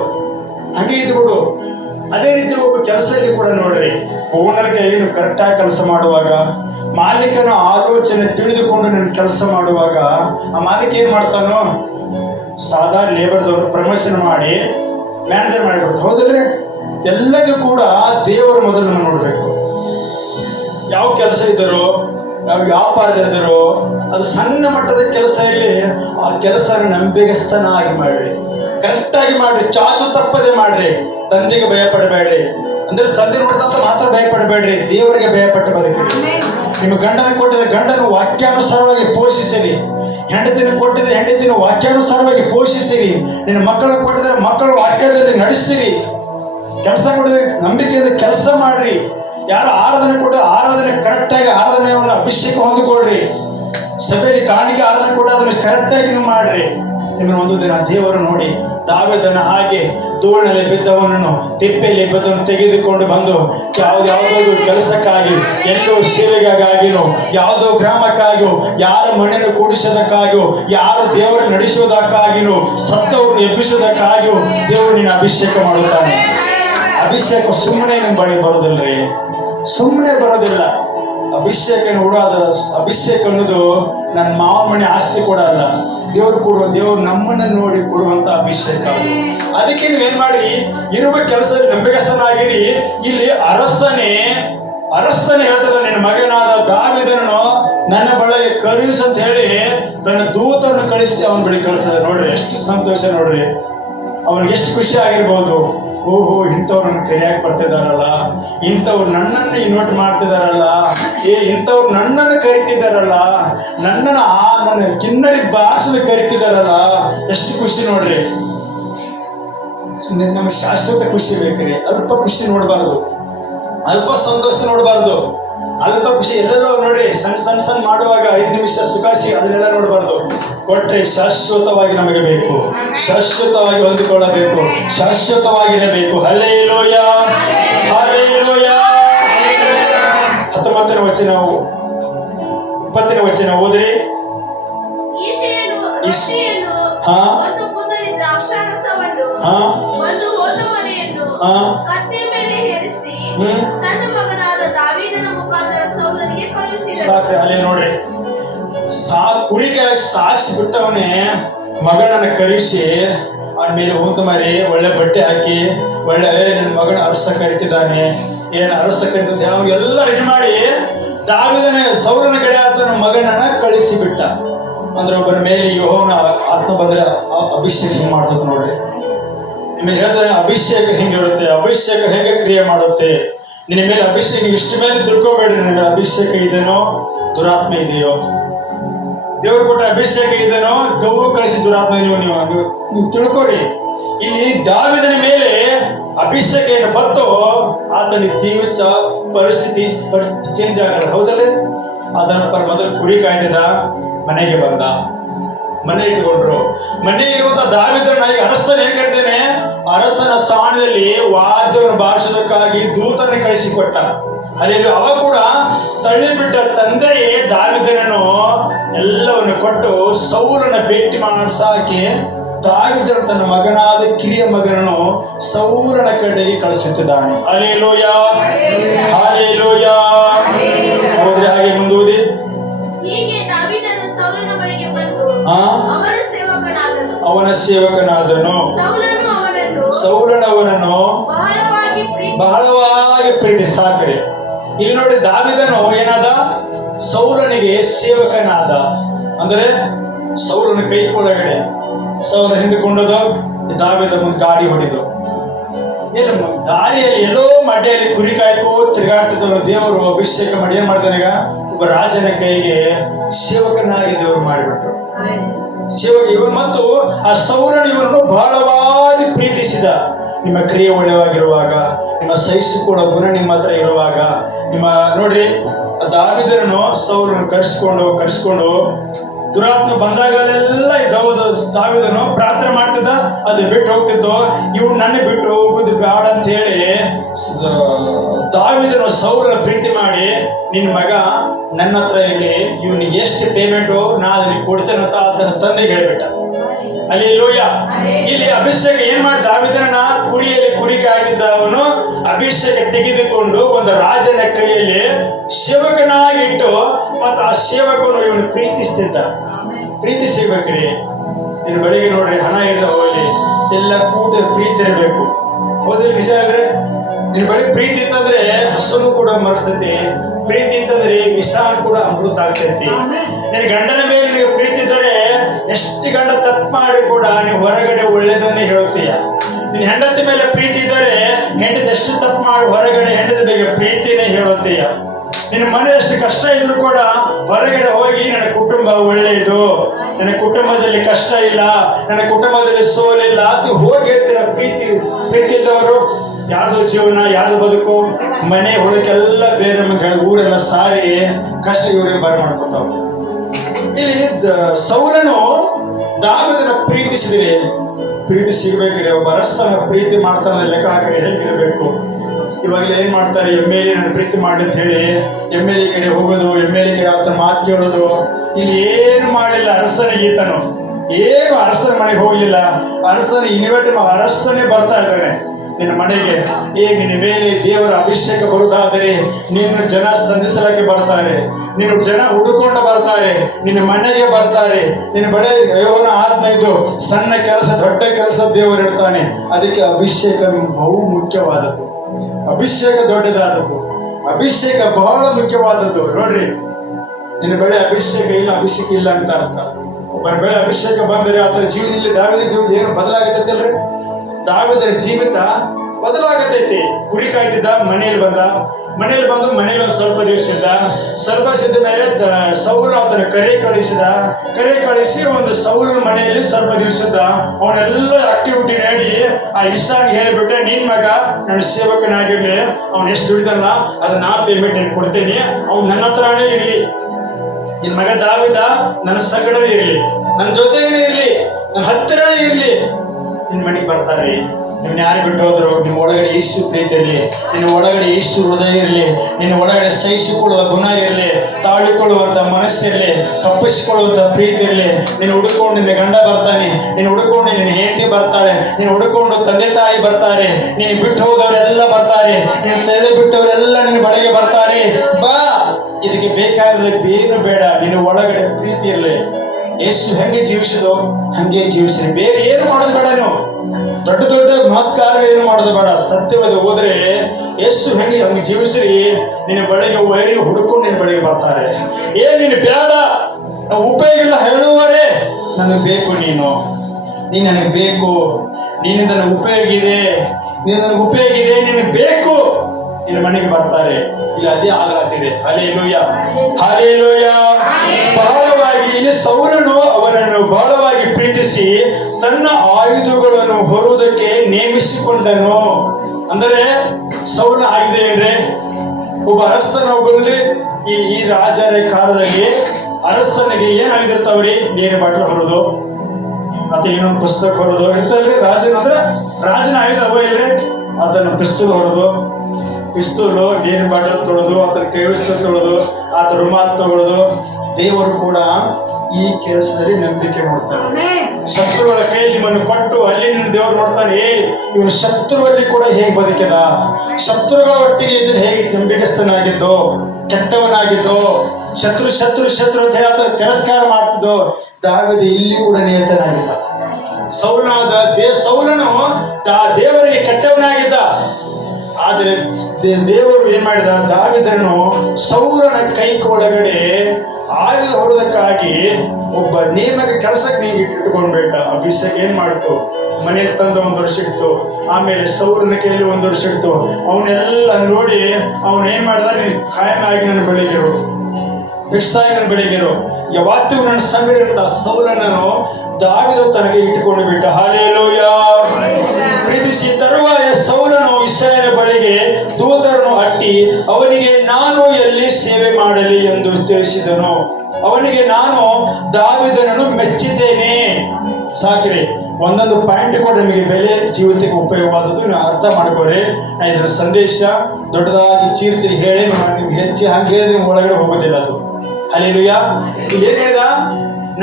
ಅದೇ ರೀತಿ ಒಬ್ಬ ಕೆಲಸದಲ್ಲಿ ಕೂಡ ನೋಡ್ರಿ, ಓನರ್ಗೆ ಏನು ಕರೆಕ್ಟಾಗಿ ಕೆಲಸ ಮಾಡುವಾಗ, ಮಾಲೀಕನ ಆಲೋಚನೆ ತಿಳಿದುಕೊಂಡು ನಾನು ಕೆಲಸ ಮಾಡುವಾಗ, ಆ ಮಾಲೀಕ ಏನ್ ಮಾಡ್ತಾನೋ, ಸಾಧಾರಣ ಲೇಬರ್ದವ್ರು ಪ್ರಮೋಷನ್ ಮಾಡಿ ಮ್ಯಾನೇಜರ್ ಮಾಡಿಬಿಡ್ತಾರೆ. ಹೌದಲ್ರಿ? ಎಲ್ಲದೂ ಕೂಡ ದೇವರ ಮೊದಲು ನೋಡ್ಬೇಕು. ಯಾವ ಕೆಲಸ ಇದ್ದರೂ, ಯಾವ ವ್ಯಾಪಾರದಿದ್ದರೂ, ಅದು ಸಣ್ಣ ಮಟ್ಟದ ಕೆಲಸ ಇರಲಿ, ಆ ಕೆಲಸ ನಂಬಿಗಸ್ತನಾಗಿ ಮಾಡ್ರಿ, ಕರೆಕ್ಟಾಗಿ ಮಾಡ್ರಿ, ಚಾಚು ತಪ್ಪದೆ ಮಾಡ್ರಿ. ತಂದೆಗೆ ಭಯ ಪಡಬೇಡ್ರಿ, ಅಂದ್ರೆ ತಂದೆ ನೋಡಿದಂತ ಮಾತ್ರ ಭಯ ಪಡಬೇಡ್ರಿ, ದೇವರಿಗೆ ಭಯ ಪಟ್ಟು ಬದುಕ್ರಿ. ನಿಮ್ಮ ಗಂಡನ ಕೊಟ್ಟಿದ್ರೆ ಗಂಡನ ವಾಕ್ಯಾನುಸಾರವಾಗಿ ಪೋಷಿಸಿರಿ, ಹೆಂಡತಿನ ಕೊಟ್ಟಿದ್ರೆ ಹೆಂಡತಿನ ವಾಕ್ಯಾನುಸಾರವಾಗಿ ಪೋಷಿಸಿರಿ, ನಿನ್ನ ಮಕ್ಕಳನ್ನು ಕೊಟ್ಟಿದ್ರೆ ಮಕ್ಕಳು ವಾಕ್ಯದಲ್ಲಿ ನಡೆಸಿರಿ. ಕೆಲಸ ಕೊಟ್ಟಿದ್ರೆ ನಂಬಿಕೆಯಿಂದ ಕೆಲಸ ಮಾಡ್ರಿ. ಯಾರು ಆರಾಧನೆ ಕೊಟ್ಟು ಆರಾಧನೆ ಕರೆಕ್ಟಾಗಿ ಆರಾಧನೆಯನ್ನು ಅಭಿಷೇಕ ಹೊಂದಿಕೊಡ್ರಿ. ಸಭೆಯಲ್ಲಿ ಕಾಣಿಕೆ ಆರಾಧನೆ ಕೊಟ್ಟು ಅದನ್ನು ಕರೆಕ್ಟಾಗಿ ನೀವು ಮಾಡ್ರಿ. ನಿಮ್ಮನ್ನು ಒಂದು ದಿನ ದೇವರು ನೋಡಿ ದಾವೀದನ ಹಾಗೆ ಧೂಳಿನಲ್ಲಿ ಬಿದ್ದವನನ್ನು, ತಿಪ್ಪೆಯಲ್ಲಿ ಬಿದ್ದವನು ತೆಗೆದುಕೊಂಡು ಬಂದು ಯಾವುದೋ ಕೆಲಸಕ್ಕಾಗಿ, ಎಲ್ಲೋ ಸೇವೆಗಾಗಿಯೋ, ಯಾವುದೋ ಗ್ರಾಮಕ್ಕಾಗಿಯೋ, ಯಾರ ಮನೆಯನ್ನು ಕೂಡಿಸೋದಕ್ಕಾಗಿಯೋ, ಯಾರು ದೇವರ ನಡೆಸುವುದಕ್ಕಾಗಿಯೋ, ಸತ್ತವ್ರನ್ನು ಎಬ್ಬಿಸೋದಕ್ಕಾಗಿಯೋ ದೇವರು ನಿನ್ನ ಅಭಿಷೇಕ ಮಾಡುತ್ತಾನೆ. ಅಭಿಷೇಕ ಸುಮ್ಮನೆ ನಿಮ್ಮ ಬಳಿ ಬರೋದಿಲ್ಲರಿ, ಸುಮ್ಮನೆ ಬರೋದಿಲ್ಲ. ಅಭಿಷೇಕ ಅಭಿಷೇಕ ಅನ್ನೋದು ನನ್ನ ಮಾವನ ಮನೆ ಆಸ್ತಿ ಕೂಡ ಅಲ್ಲ, ದೇವರು ನಮ್ಮನ್ನ ನೋಡಿ ಕೊಡುವಂತ ಅಭಿಷೇಕ. ಅದಕ್ಕೆ ನೀವೇನ್ ಮಾಡಿ, ಇರುವ ಕೆಲಸ ನಂಬಿಕಸ್ಥನಾಗಿರಿ. ಇಲ್ಲಿ ಅರಸನೇ ಹೇಳ್ತದ, ನಿನ್ನ ಮಗನಾದ ದಾವೀದನನ್ನು ನನ್ನ ಬಳಿಗೆ ಕರೆಯಿಸು ಅಂತ ಹೇಳಿ ತನ್ನ ದೂತನ್ನು ಕಳಿಸಿ ಅವನ ಬಳಿ ಕಳಿಸ್ತದೆ. ನೋಡ್ರಿ ಎಷ್ಟು ಸಂತೋಷ, ನೋಡ್ರಿ ಅವನಿಗೆ ಎಷ್ಟು ಖುಷಿ ಆಗಿರ್ಬೋದು. ಓಹೋ, ಇಂಥವ್ರು ನನ್ನ ಕರಿಯಾಗಿ ಬರ್ತಿದಾರಲ್ಲ, ಇಂಥವ್ರು ನನ್ನನ್ನು ಇನ್ವೈಟ್ ಮಾಡ್ತಿದಾರಲ್ಲ, ಇಂಥವ್ರು ನನ್ನನ್ನು ಕರಿತಿದಾರಲ್ಲ, ನನ್ನ ಕಿನ್ನರಿ ಭಾಷೆದ ಕರಿತಿದಾರಲ್ಲ, ಎಷ್ಟು ಖುಷಿ ನೋಡ್ರಿ. ನಮಗೆ ಶಾಶ್ವತ ಖುಷಿ ಬೇಕ್ರಿ, ಅಲ್ಪ ಖುಷಿ ನೋಡಬಾರ್ದು, ಅಲ್ಪ ಸಂತೋಷ ನೋಡಬಾರ್ದು. ಅಲ್ಪ ಖುಷಿ ಎಲ್ಲೆಲ್ಲೋ ನೋಡ್ರಿ, ಸಣ್ಣ ಮಾಡುವಾಗ 5 ನಿಮಿಷ ಸುಖಾಸಿ ಅದನ್ನೆಲ್ಲ ನೋಡಬಾರ್ದು. ಕೊಟ್ರೆ ಶಾಶ್ವತವಾಗಿ ನಮಗೆ ಬೇಕು, ಶಾಶ್ವತವಾಗಿ ಹೊಂದಿಕೊಳ್ಳಬೇಕು, ಶಾಶ್ವತವಾಗಿರಬೇಕು. Hallelujah, hallelujah. 19ನೇ ವಚನ 20ನೇ ವಚನ ಓದ್ರಿ. ಸಾಕ್ರಿ, ಅಲ್ಲೇ ನೋಡ್ರಿ, ಕುರಿಕಾಗಿ ಸಾಕ್ಷಿ ಬಿಟ್ಟವನೇ ಮಗನನ್ನ ಕರೆಸಿ ಅವನ ಮೇಲೆ ಉಂಟು ಮಾರಿ ಒಳ್ಳೆ ಬಟ್ಟೆ ಹಾಕಿ, ಒಳ್ಳೆ ನನ್ನ ಮಗನ ಅರಸ ಕರಿತಿದ್ದಾನೆ, ಅರಸ ಕರಿತಿದ್ದಾನೆ, ಅವಾಗೆಲ್ಲ ರೆಡಿ ಮಾಡಿ ದಾವೀದನ ಸೌಲನ ಕಡೆ ಆತನ ಮಗನನ್ನ ಕಳಿಸಿ ಬಿಟ್ಟ. ಅಂದ್ರೆ ಒಬ್ಬನ ಮೇಲೆ ಯೆಹೋವನ ಆತ್ಮ ಬಂದ್ರೆ ಅಭಿಷೇಕ ಹಿಂಗೆ ಮಾಡ್ತದೆ ನೋಡ್ರಿ. ನಿಮಗೆ ಹೇಳ್ತಾರೆ ಅಭಿಷೇಕ ಹೆಂಗಿರುತ್ತೆ, ಅಭಿಷೇಕ ಹೆಂಗೆ ಕ್ರಿಯೆ ಮಾಡುತ್ತೆ. ನಿನ್ನ ಮೇಲೆ ಅಭಿಷೇಕ, ನೀವು ಇಷ್ಟ ಮೇಲೆ ತಿಳ್ಕೊಬೇಡ್ರಿ, ನಿನ್ನ ಅಭಿಷೇಕ ಇದೆನೋ ದುರಾತ್ಮ ಇದೆಯೋ, ದೇವರು ಕೊಟ್ಟ ಅಭಿಷೇಕ ಇದೆನೋ ದೆವ್ವ ಕಳಿಸಿ ದುರಾತ್ಮ ಇದೆಯೋ, ನೀವು ತಿಳ್ಕೊರಿ. ಇಲ್ಲಿ ದಾವೀದನ ಮೇಲೆ ಅಭಿಷೇಕ ಏನು ಬತ್ತೋ ಆತನಿಗೆ ತೀವ್ರ ಪರಿಸ್ಥಿತಿ ಚೇಂಜ್ ಆಗಲ್ಲ. ಹೌದಲ್ಲೇ? ಅದನ್ನ ಮೊದಲು ಕುರಿ ಕಾಯ್ದಿದ, ಮನೆಗೆ ಬಂದ, ಮನೆ ಇಟ್ಕೊಂಡ್ರು. ಮನೆ ಇರುವಂತ ದಾವೀದನ ಈಗ ಅರಸನ ಏನ್ ಕರಿತೇನೆ, ಅರಸನ ಸ್ಥಾನದಲ್ಲಿ ವಾದ್ಯವನ್ನು ಬಾರಿಸೋದಕ್ಕಾಗಿ ದೂತನ ಕಳಿಸಿಕೊಟ್ಟ. ಅಲ್ಲಿ ಅವ ಕೂಡ ತಳ್ಳಿಬಿಟ್ಟ ತಂದೆಯೇ ದಾವೀದನನ್ನು ಎಲ್ಲವನ್ನು ಕೊಟ್ಟು ಸೌಲನ ಭೇಟಿ ಮಾಡಿಸಾಕಿ ದಾವೀದನು ತನ್ನ ಮಗನಾದ ಕಿರಿಯ ಮಗನನ್ನು ಸೌಲನ ಕಡೆಗೆ ಕಳಿಸುತ್ತಿದ್ದಾನೆ. Hallelujah, hallelujah. ಹೋದ್ರೆ ಹಾಗೆ ಮುಂದುವರಿ. ಅವನ ಸೇವಕನಾದನು, ಸೌಲನವನನ್ನು ಬಹಳವಾಗಿ ಪ್ರೀತಿ. ಸಾಕ್ರಿ, ಇಲ್ಲಿ ನೋಡಿ ದಾವೀದನು ಏನಾದ, ಸೌಲನಿಗೆ ಸೇವಕನಾದ. ಅಂದರೆ ಸೌಲನ ಕೈ ಒಳಗಡೆ ಸೌಲ ಹಿಂದಿಕೊಂಡದು, ದಾವೀದ ಮುಂದೆ ಗಾಡಿ ಹೊಡಿದು, ಏನು ದಾರಿಯಲ್ಲಿ ಎಲ್ಲೋ ಮಡ್ಡೆಯಲ್ಲಿ ಕುರಿ ಕಾಯ್ಕೋ ತಿರುಗಾಡ್ತಿದ್ದವರು ದೇವರು ಅಭಿಷೇಕ ಮಾಡಿ ಏನ್ ಮಾಡ್ತಾನೆ, ಈಗ ಒಬ್ಬ ರಾಜನ ಕೈಗೆ ಸೇವಕನಾಗಿ ದೇವರು ಮಾಡಿಬಿಟ್ರು. ಇವನು ಮತ್ತು ಆ ಸೌಲನು ಇವನನ್ನು ಬಹಳವಾಗಿ ಪ್ರೀತಿಸಿದ. ನಿಮ್ಮ ಕ್ರಿಯೆ ಒಳ್ಳೆವಾಗಿರುವಾಗ, ನಿಮ್ಮ ಸಹಿಸಿಕೊಳ್ಳೋ ಗುಣ ನಿಮ್ಮ ಹತ್ರ ಇರುವಾಗ, ನಿಮ್ಮ ನೋಡ್ರಿ ದಾವೀದನನ್ನು ಸೌಲನು ಕರೆಸ್ಕೊಂಡು ದುರಾತ್ಮ ಬಂದಾಗಲೆಲ್ಲ ದಾವಿದನು ಪ್ರಾರ್ಥನೆ ಮಾಡ್ತಿದ್ದ, ಅದು ಬಿಟ್ಟು ಹೋಗ್ತಿತ್ತು. ಇವ್ ನನ್ನ ಬಿಟ್ಟು ಹೋಗುದು ಬೇಡ ಅಂತ ಹೇಳಿ ದಾವಿದನು ಸೌಲನ ಪ್ರೀತಿ ಮಾಡಿ, ನಿನ್ನ ಮಗ ನನ್ನ ಹತ್ರ ಇಲ್ಲಿ, ಇವನಿಗೆ ಎಷ್ಟು ಪೇಮೆಂಟು ನಾ ಅದನ್ನ ಕೊಡ್ತೇನೆ ಅಂತ ಆತನ ತಂದೆಗೆ ಹೇಳ್ಬಿಟ್ಟ. ಅಲ್ಲಿ ಲೋಯ ಇಲ್ಲಿ ಅಭಿಷೇಕ ಏನ್ ಮಾಡಿ, ದಾವಿದನ ಕುರಿಯಲ್ಲಿ ಕುರಿ ಕಾಯ್ದಿದ್ದ ಅವನು ಅಭಿಷೇಕ ತೆಗೆದುಕೊಂಡು ಒಂದು ರಾಜನ ಕೈಯಲ್ಲಿ ಸೇವಕನಾಗಿಟ್ಟು, ಮತ್ತು ಆ ಸೇವಕನು ಇವನು ಪ್ರೀತಿಸ್ತಿದ್ದ. ಪ್ರೀತಿ ಸಿಗ್ಬೇಕ್ರಿ. ನಿನ್ನ ಬಳಿಗೆ ನೋಡ್ರಿ, ಹಣ ಇದೆ ಹೋಗಲಿ, ಎಲ್ಲ ಕೂಟ ಪ್ರೀತಿ ಇರಬೇಕು. ಹೌದ್ರಿ? ನಿಜ ಅಂದ್ರೆ ನಿನ್ನ ಬಳಿ ಪ್ರೀತಿ ಇತ್ತಂದ್ರೆ ಹಸುನು ಕೂಡ ಮರೆಸ್ತೈತಿ, ಪ್ರೀತಿ ಇತ್ತಂದ್ರೆ ವಿಷ ಕೂಡ ಅಮೃತ ಆಗ್ತೈತಿ. ನಿನ್ನ ಗಂಡನ ಮೇಲೆ ನೀವು ಪ್ರೀತಿ ಇದ್ದರೆ ಎಷ್ಟು ಗಂಡ ತಪ್ಪು ಮಾಡಿ ಕೂಡ ನೀವು ಹೊರಗಡೆ ಒಳ್ಳೇದನ್ನೇ ಹೇಳ್ತೀಯ. ನಿನ್ನ ಹೆಂಡತಿ ಮೇಲೆ ಪ್ರೀತಿ ಇದ್ದರೆ ಹೆಂಡತಿ ಎಷ್ಟು ತಪ್ಪು ಮಾಡಿ ಹೊರಗಡೆ ಹೆಂಡತಿ ಬಗ್ಗೆ ಪ್ರೀತಿನೇ ಹೇಳುತ್ತೀಯ. ನಿನ್ನ ಮನೆ ಎಷ್ಟು ಕಷ್ಟ ಇದ್ರು ಕೂಡ ಹೊರಗಡೆ ಹೋಗಿ ನನ್ನ ಕುಟುಂಬ ಒಳ್ಳೆಯದು, ನನ್ನ ಕುಟುಂಬದಲ್ಲಿ ಕಷ್ಟ ಇಲ್ಲ, ನನ್ನ ಕುಟುಂಬದಲ್ಲಿ ಸೋಲಿಲ್ಲ ಅದು ಹೋಗಿ ಹೇಳ್ತೀರ. ಪ್ರೀತಿ ಇದ್ದವರು ಯಾರ್ದು ಜೀವನ, ಯಾರ್ದು ಬದುಕು, ಮನೆ ಹುಡುಕೆಲ್ಲ ಬೇರೆ ಊರೆಲ್ಲ ಸಾರಿ ಕಷ್ಟ ಇವರಿಗೆ ಬರ ಮಾಡ್ಕೊತಾವ. ಇಲ್ಲಿ ಸೌಲನು ದಾವಿದನ ಪ್ರೀತಿಸಿದ್ರೆ, ಪ್ರೀತಿ ಸಿಗಬೇಕ್ರಿ. ಒಬ್ಬ ಅರಸನ ಪ್ರೀತಿ ಮಾಡ್ತಾನೆ ಲೆಕ್ಕ ಹಾಕಿ ಹೇಗಿರ್ಬೇಕು. ಇವಾಗಲೇ ಏನ್ ಮಾಡ್ತಾರೆ, ಎಮ್ಮೆಲೆ ನನ್ನ ಪ್ರೀತಿ ಮಾಡಿ ಅಂತ ಹೇಳಿ ಎಮ್ಮೆಲೆ ಕಡೆ ಹೋಗೋದು, ಎಮ್ಮೆಲೆ ಕಡೆ ಆತನ ಮಾತು ಕೇಳೋದು. ಇಲ್ಲಿ ಏನು ಮಾಡಲಿಲ್ಲ ಅರಸನಿಗೆ, ಈತನು ಏನು ಅರಸನ ಮನೆಗೆ ಹೋಗ್ಲಿಲ್ಲ. ಅರಸನ ಇನ್ವೈಟ್ ಅರಸನೇ ಬರ್ತಾ ಇದ್ದಾನೆ ನಿನ್ನ ಮನೆಗೆ. ನಿನ್ನ ಮೇಲೆ ದೇವರ ಅಭಿಷೇಕ ಬರುವುದಾದರೆ ನಿನ್ನ ಜನ ಸಂಧಿಸಲಕ್ಕೆ ಬರ್ತಾರೆ, ನಿನ್ನ ಜನ ಹುಡುಕೊಂಡು ಬರ್ತಾರೆ, ನಿನ್ನ ಮನೆಗೆ ಬರ್ತಾರೆ. ನಿನ್ನ ಬಳೆ ಯೋನ ಆತ್ಮ ಇದು ಸಣ್ಣ ಕೆಲಸ ದೊಡ್ಡ ಕೆಲಸ ದೇವರು ಇಡ್ತಾನೆ. ಅದಕ್ಕೆ ಅಭಿಷೇಕ ಬಹು ಮುಖ್ಯವಾದದ್ದು. ಅಭಿಷೇಕ ದೊಡ್ಡದಾದದ್ದು, ಅಭಿಷೇಕ ಬಹಳ ಮುಖ್ಯವಾದದ್ದು. ನೋಡ್ರಿ, ನಿನ್ನ ಬೆಳೆ ಅಭಿಷೇಕ ಇಲ್ಲ ಅಂತ ಅರ್ಥ. ಒಬ್ಬರ ಬೆಳೆ ಅಭಿಷೇಕ ಬಂದರೆ ಅದರ ಜೀವನದಲ್ಲಿ ದಾವಿದ ಜೀವನ ಏನು ಬದಲಾಗತ್ತಲ್ರಿ? ದಾವಿದರ ಜೀವಿತ ಬದಲಾಗತೈತಿ. ಕುರಿ ಕಾಯ್ತಿದ್ದ, ಮನೆಯಲ್ಲಿ ಬಂದು ಮನೆಯಲ್ಲಿ ಒಂದು ಸ್ವಲ್ಪ ದಿವಸ ಇದ್ದ. ಸ್ವಲ್ಪ ಸಿದ್ದ ಮೇಲೆ ಸೌಲ ಆತನ ಕರೆ ಕಳಿಸಿ ಒಂದು ಸೌಲನ ಮನೆಯಲ್ಲಿ ಸ್ವಲ್ಪ ದಿವಸ ಇದ್ದ. ಅವನೆಲ್ಲ ಆಕ್ಟಿವಿಟಿ ಮಾಡಿ ಆ ಇಸಾನ್ ಹೇಳಿಬಿಟ್ಟೆ, ನಿನ್ ಮಗ ನನ್ನ ಸೇವಕನಾಗಿರ್ಲಿ, ಅವ್ನು ಎಷ್ಟು ದುಡಿದಲ್ಲ ಅದನ್ನ ನಾ ಪೇಮೆಂಟ್ ನಾನು ಕೊಡ್ತೇನೆ, ಅವ್ನು ನನ್ನ ಹತ್ರನೇ ಇರ್ಲಿ. ನಿನ್ ಮಗ ದಾವಿದ ನನ್ನ ಸಂಗಡವೇ ಇರ್ಲಿ, ನನ್ನ ಜೊತೆಗೇ ಇರ್ಲಿ, ನನ್ನ ಹತ್ತಿರನೇ ಇರ್ಲಿ. ನಿನ್ ಮನೆಗೆ ಬರ್ತಾರೆ. ನಿನ್ನ ಯಾರು ಬಿಟ್ಟು ಹೋದ್ರು, ನಿಮ್ಮ ಒಳಗಡೆ ಯೇಸು ಪ್ರೀತಿ ಇರಲಿ, ನಿನ್ನ ಒಳಗಡೆ ಯೇಸು ಹೃದಯ ಇರಲಿ, ನಿನ್ನ ಒಳಗಡೆ ಸಹಿಸಿಕೊಳ್ಳುವ ಗುಣ ಇರಲಿ, ತಾಳಿಕೊಳ್ಳುವಂತ ಮನಸ್ಸಿರಲಿ, ಕಪ್ಪಿಸಿಕೊಳ್ಳುವಂತ ಪ್ರೀತಿ ಇರಲಿ. ನೀನು ಹುಡುಕೊಂಡು ನಿನ್ನ ಗಂಡ ಬರ್ತಾನೆ, ನೀನು ಹುಡುಕೊಂಡು ನಿನ್ನ ಹೆಂಡತಿ ಬರ್ತಾಳೆ, ನೀನು ಹುಡುಕೊಂಡು ತಂದೆ ತಾಯಿ ಬರ್ತಾರೆ, ನೀನು ಬಿಟ್ಟು ಹೋದವರೆಲ್ಲ ಬರ್ತಾರೆ, ನೀನು ತೆರೆ ಬಿಟ್ಟವರೆಲ್ಲ ನಿನ್ನ ಬಳಿಗೆ ಬರ್ತಾರೆ. ಬಾ, ಇದಕ್ಕೆ ಬೇಕಾದ್ರೆ ಏನು ಬೇಡ, ನಿನ್ನ ಒಳಗಡೆ ಪ್ರೀತಿ ಇರಲಿ. ಯೇಸು ಹೆಂಗೆ ಜೀವಿಸಿದೋ ಹಂಗೆ ಜೀವಿಸ್ರಿ. ಬೇರೆ ಏನು ಮಾಡೋದು ಬೇಡ. ನೀವು ದೊಡ್ಡ ಮಹತ್ಕಾರ್ಯ ಏನು ಮಾಡೋದು ಬೇಡ. ಸತ್ಯವಾದ ಹೋದ್ರೆ ಯೇಸು ಹೆಂಗೆ ಹಂಗೆ ಜೀವಿಸ್ರಿ. ನಿನ್ನ ಬಳಿಗೆ ವೈರಿ ಹುಡುಕೊಂಡು ನಿನ್ನ ಬಳಿಗೆ ಬರ್ತಾರೆ. ನೀನು ಬೇಡ, ಉಪಯೋಗ ಇಲ್ಲ ಹೇಳುವರೆ, ನನಗೆ ಬೇಕು, ನೀನು ನನಗೆ ಬೇಕು, ನಿನ್ನಿಂದ ನನಗೆ ಉಪಯೋಗ ಇದೆ, ನಿನಗೆ ಬೇಕು, ನಿನ್ನ ಮನೆಗೆ ಬರ್ತಾರೆ. ಇಲ್ಲಿ ಅದೇ ಆಗಲಾತಿದೆ. Hallelujah, hallelujah. ಬಹಳವಾಗಿ ಇಲ್ಲಿ ಸೌಲನು ಅವನನ್ನು ಬಹಳವಾಗಿ ಪ್ರೀತಿಸಿ ತನ್ನ ಆಯುಧಗಳನ್ನು ಹೊರುವುದಕ್ಕೆ ನೇಮಿಸಿಕೊಂಡನು. ಅಂದರೆ ಸೌಲನ ಆಯುಧ ಏನ್ರೆ, ಒಬ್ಬ ಅರಸನೊಬ್ಬಲ್ಲಿ ಈ ರಾಜರ ಕಾಲದಲ್ಲಿ ಅರಸನಿಗೆ ಏನ್ ಆಗಿರ್ತಾವ್ರಿ? ನೀರು ಬಾಟಲ್ ಹೊರೋದು, ಮತ್ತೆ ಇನ್ನೊಂದು ಪುಸ್ತಕ ಹೊರೋದು ಇರ್ತಲ್ರಿ. ರಾಜನ ಆಯುಧ ಅವ ಇಲ್ರಿ, ಅದನ್ನು ಪಿಸ್ತೂಲು ನೀರಿನ ಬಾಟಲ್ ತೊಳೆದು, ಆತನ ಕೈವಸ್ತು ತೊಳೆದು, ಆತ ರುಮಾಲ್ ತಗೊಳ್ಳೋದು. ದೇವರು ಕೂಡ ಈ ಕೆಲಸದಲ್ಲಿ ನಂಬಿಕೆ ನೋಡ್ತಾನೆ. ಶತ್ರುಗಳ ಕೈ ನಿಮ್ಮನ್ನು ಕೊಟ್ಟು ಅಲ್ಲಿ ನಿಮ್ಮ ದೇವರು ನೋಡ್ತಾನೆ. ಇವನು ಶತ್ರುವಲ್ಲಿ ಕೂಡ ಹೇಗೆ ಬದುಕಿದ, ಶತ್ರುಗಳ ಒಟ್ಟಿಗೆ ಇದನ್ನು ಹೇಗೆ ನಂಬಿಕಸ್ಥನಾಗಿದ್ದು, ಕೆಟ್ಟವನಾಗಿದ್ದು, ಶತ್ರು ಅಂತ ಹೇಳ ತಿರಸ್ಕಾರ ಮಾಡ್ತಿದ್ದು. ದಾವಿದ ಇಲ್ಲಿ ಕೂಡ ನಿಯತನಾಗಿದ್ದ. ಸೌಲನು ದೇವರಿಗೆ ಕೆಟ್ಟವನಾಗಿದ್ದ. ಆದರೆ ದೇವರು ಏನ್ ಮಾಡಿದ, ದಾವಿದನು ಸೌಲನ ಕೈ ಒಳಗಡೆ ಆಯುಧ ಹೊರೋದಕ್ಕಾಗಿ ಒಬ್ಬ ನೇಮಕ ಕೆಲಸಕ್ಕೆ ನೀವು ಇಟ್ಕೊಂಡ್ಬೇಕ. ಅಭಿಷೇಕ ಏನ್ ಮಾಡ್ತು, ಮನೆಯಲ್ಲಿ ತಂದ 1 ವರ್ಷ ಇತ್ತು, ಆಮೇಲೆ ಸೌಲನ ಕೈಯಲ್ಲಿ 1 ವರ್ಷ ಇತ್ತು. ಅವನ್ನೆಲ್ಲ ನೋಡಿ ಅವನೇನ್ ಮಾಡ್ದ, ನೀನು ಕಾಯಂ ಆಗಿ ನನ್ನ ಬಳಿಗೆ ಇಸ್ರಾಯೇಲನ ಬಳಿಗಿರು, ಯಾವತ್ತಿಗೂ ನನ್ನ ಸಂಗಡ ಇರುತ್ತ ಸೌಲನನ್ನು ದಾವೀದ ತನಗೆ ಇಟ್ಟುಕೊಂಡು ಬಿಟ್ಟ. ಹಲ್ಲೆಲೂಯಾ. ಪ್ರೀತಿಸಿ ತರುವಾಯ ಸೌಲನು ಇಸ್ರಾಯೇಲನ ಬಳಿಗೆ ದೂತರನ್ನು ಅಟ್ಟಿ ಅವನಿಗೆ ನಾನು ಎಲ್ಲಿ ಸೇವೆ ಮಾಡಲಿ ಎಂದು ತಿಳಿಸಿದನು. ಅವನಿಗೆ ನಾನು ದಾವೀದನನ್ನು ಮೆಚ್ಚಿದ್ದೇನೆ. ಸಾಕ್ರಿ, ಒಂದೊಂದು ಪಾಯಿಂಟ್ ಕೂಡ ನಿಮಗೆ ಬೆಲೆ ಜೀವಿತಕ್ಕೆ ಉಪಯೋಗವಾದದ್ದು ನೀವು ಅರ್ಥ ಮಾಡ್ಕೋರಿ. ನಾನು ಇದರ ಸಂದೇಶ ದೊಡ್ಡದಾಗಿ ಚೀರ್ತಿ ಹೇಳಿ ನಿಮ್ಗೆ ಹೆಚ್ಚಿ ಹಂಗೆ ಹೇಳಿದ್ರೆ ನಿಮ್ಗೆ ಒಳಗಡೆ ಹೋಗೋದಿಲ್ಲ ಅದು. ಹಲ್ಲೆಲೂಯಾ. ಇಲ್ಲಿ ಏನ್ ಹೇಳಿದ?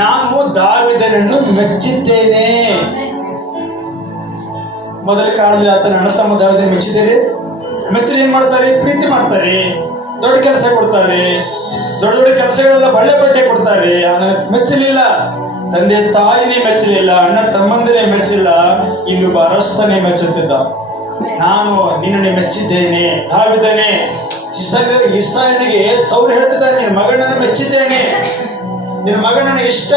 ನಾನು ದಾವೀದನನ್ನು ಮೆಚ್ಚಿದ್ದೇನೆ. ಮೊದಲ ಕಾಲದಲ್ಲಿ ಆತನ ಅಣ್ಣ ತಮ್ಮ ದಾವೀದನ ಮೆಚ್ಚಿದ್ದೇನೆ. ಮೆಚ್ಚಿ ಏನ್ ಮಾಡ್ತಾರೆ? ಪ್ರೀತಿ ಮಾಡ್ತಾರೆ, ದೊಡ್ಡ ಕೆಲಸ ಕೊಡ್ತಾರೆ, ದೊಡ್ಡ ದೊಡ್ಡ ಕೆಲಸಗಳೆಲ್ಲ ಬಳ್ಳೆ ಬಟ್ಟೆ ಕೊಡ್ತಾರೆ. ಮೆಚ್ಚಲಿಲ್ಲ, ತಂದೆ ತಾಯಿನೇ ಮೆಚ್ಚಲಿಲ್ಲ, ಅಣ್ಣ ತಮ್ಮಂದಿರೇ ಮೆಚ್ಚಿಲ್ಲ, ಇನ್ನೊಬ್ಬ ಅರಸನೇ ಮೆಚ್ಚುತ್ತಿದ್ದ. ನಾನು ನಿನ್ನನ್ನು ಮೆಚ್ಚಿದ್ದೇನೆ. ದಾವೀದನೇ ಇಸ್ರಾಯೇಲಿಗೆ ಸೌಲ ಹೇಳ್ತಿದ್ದಾನೆ, ನಿನ್ನ ಮಗನನ್ನು ಮೆಚ್ಚಿದ್ದೇನೆ, ನಿನ್ನ ಮಗ ನನಗೆ ಇಷ್ಟ,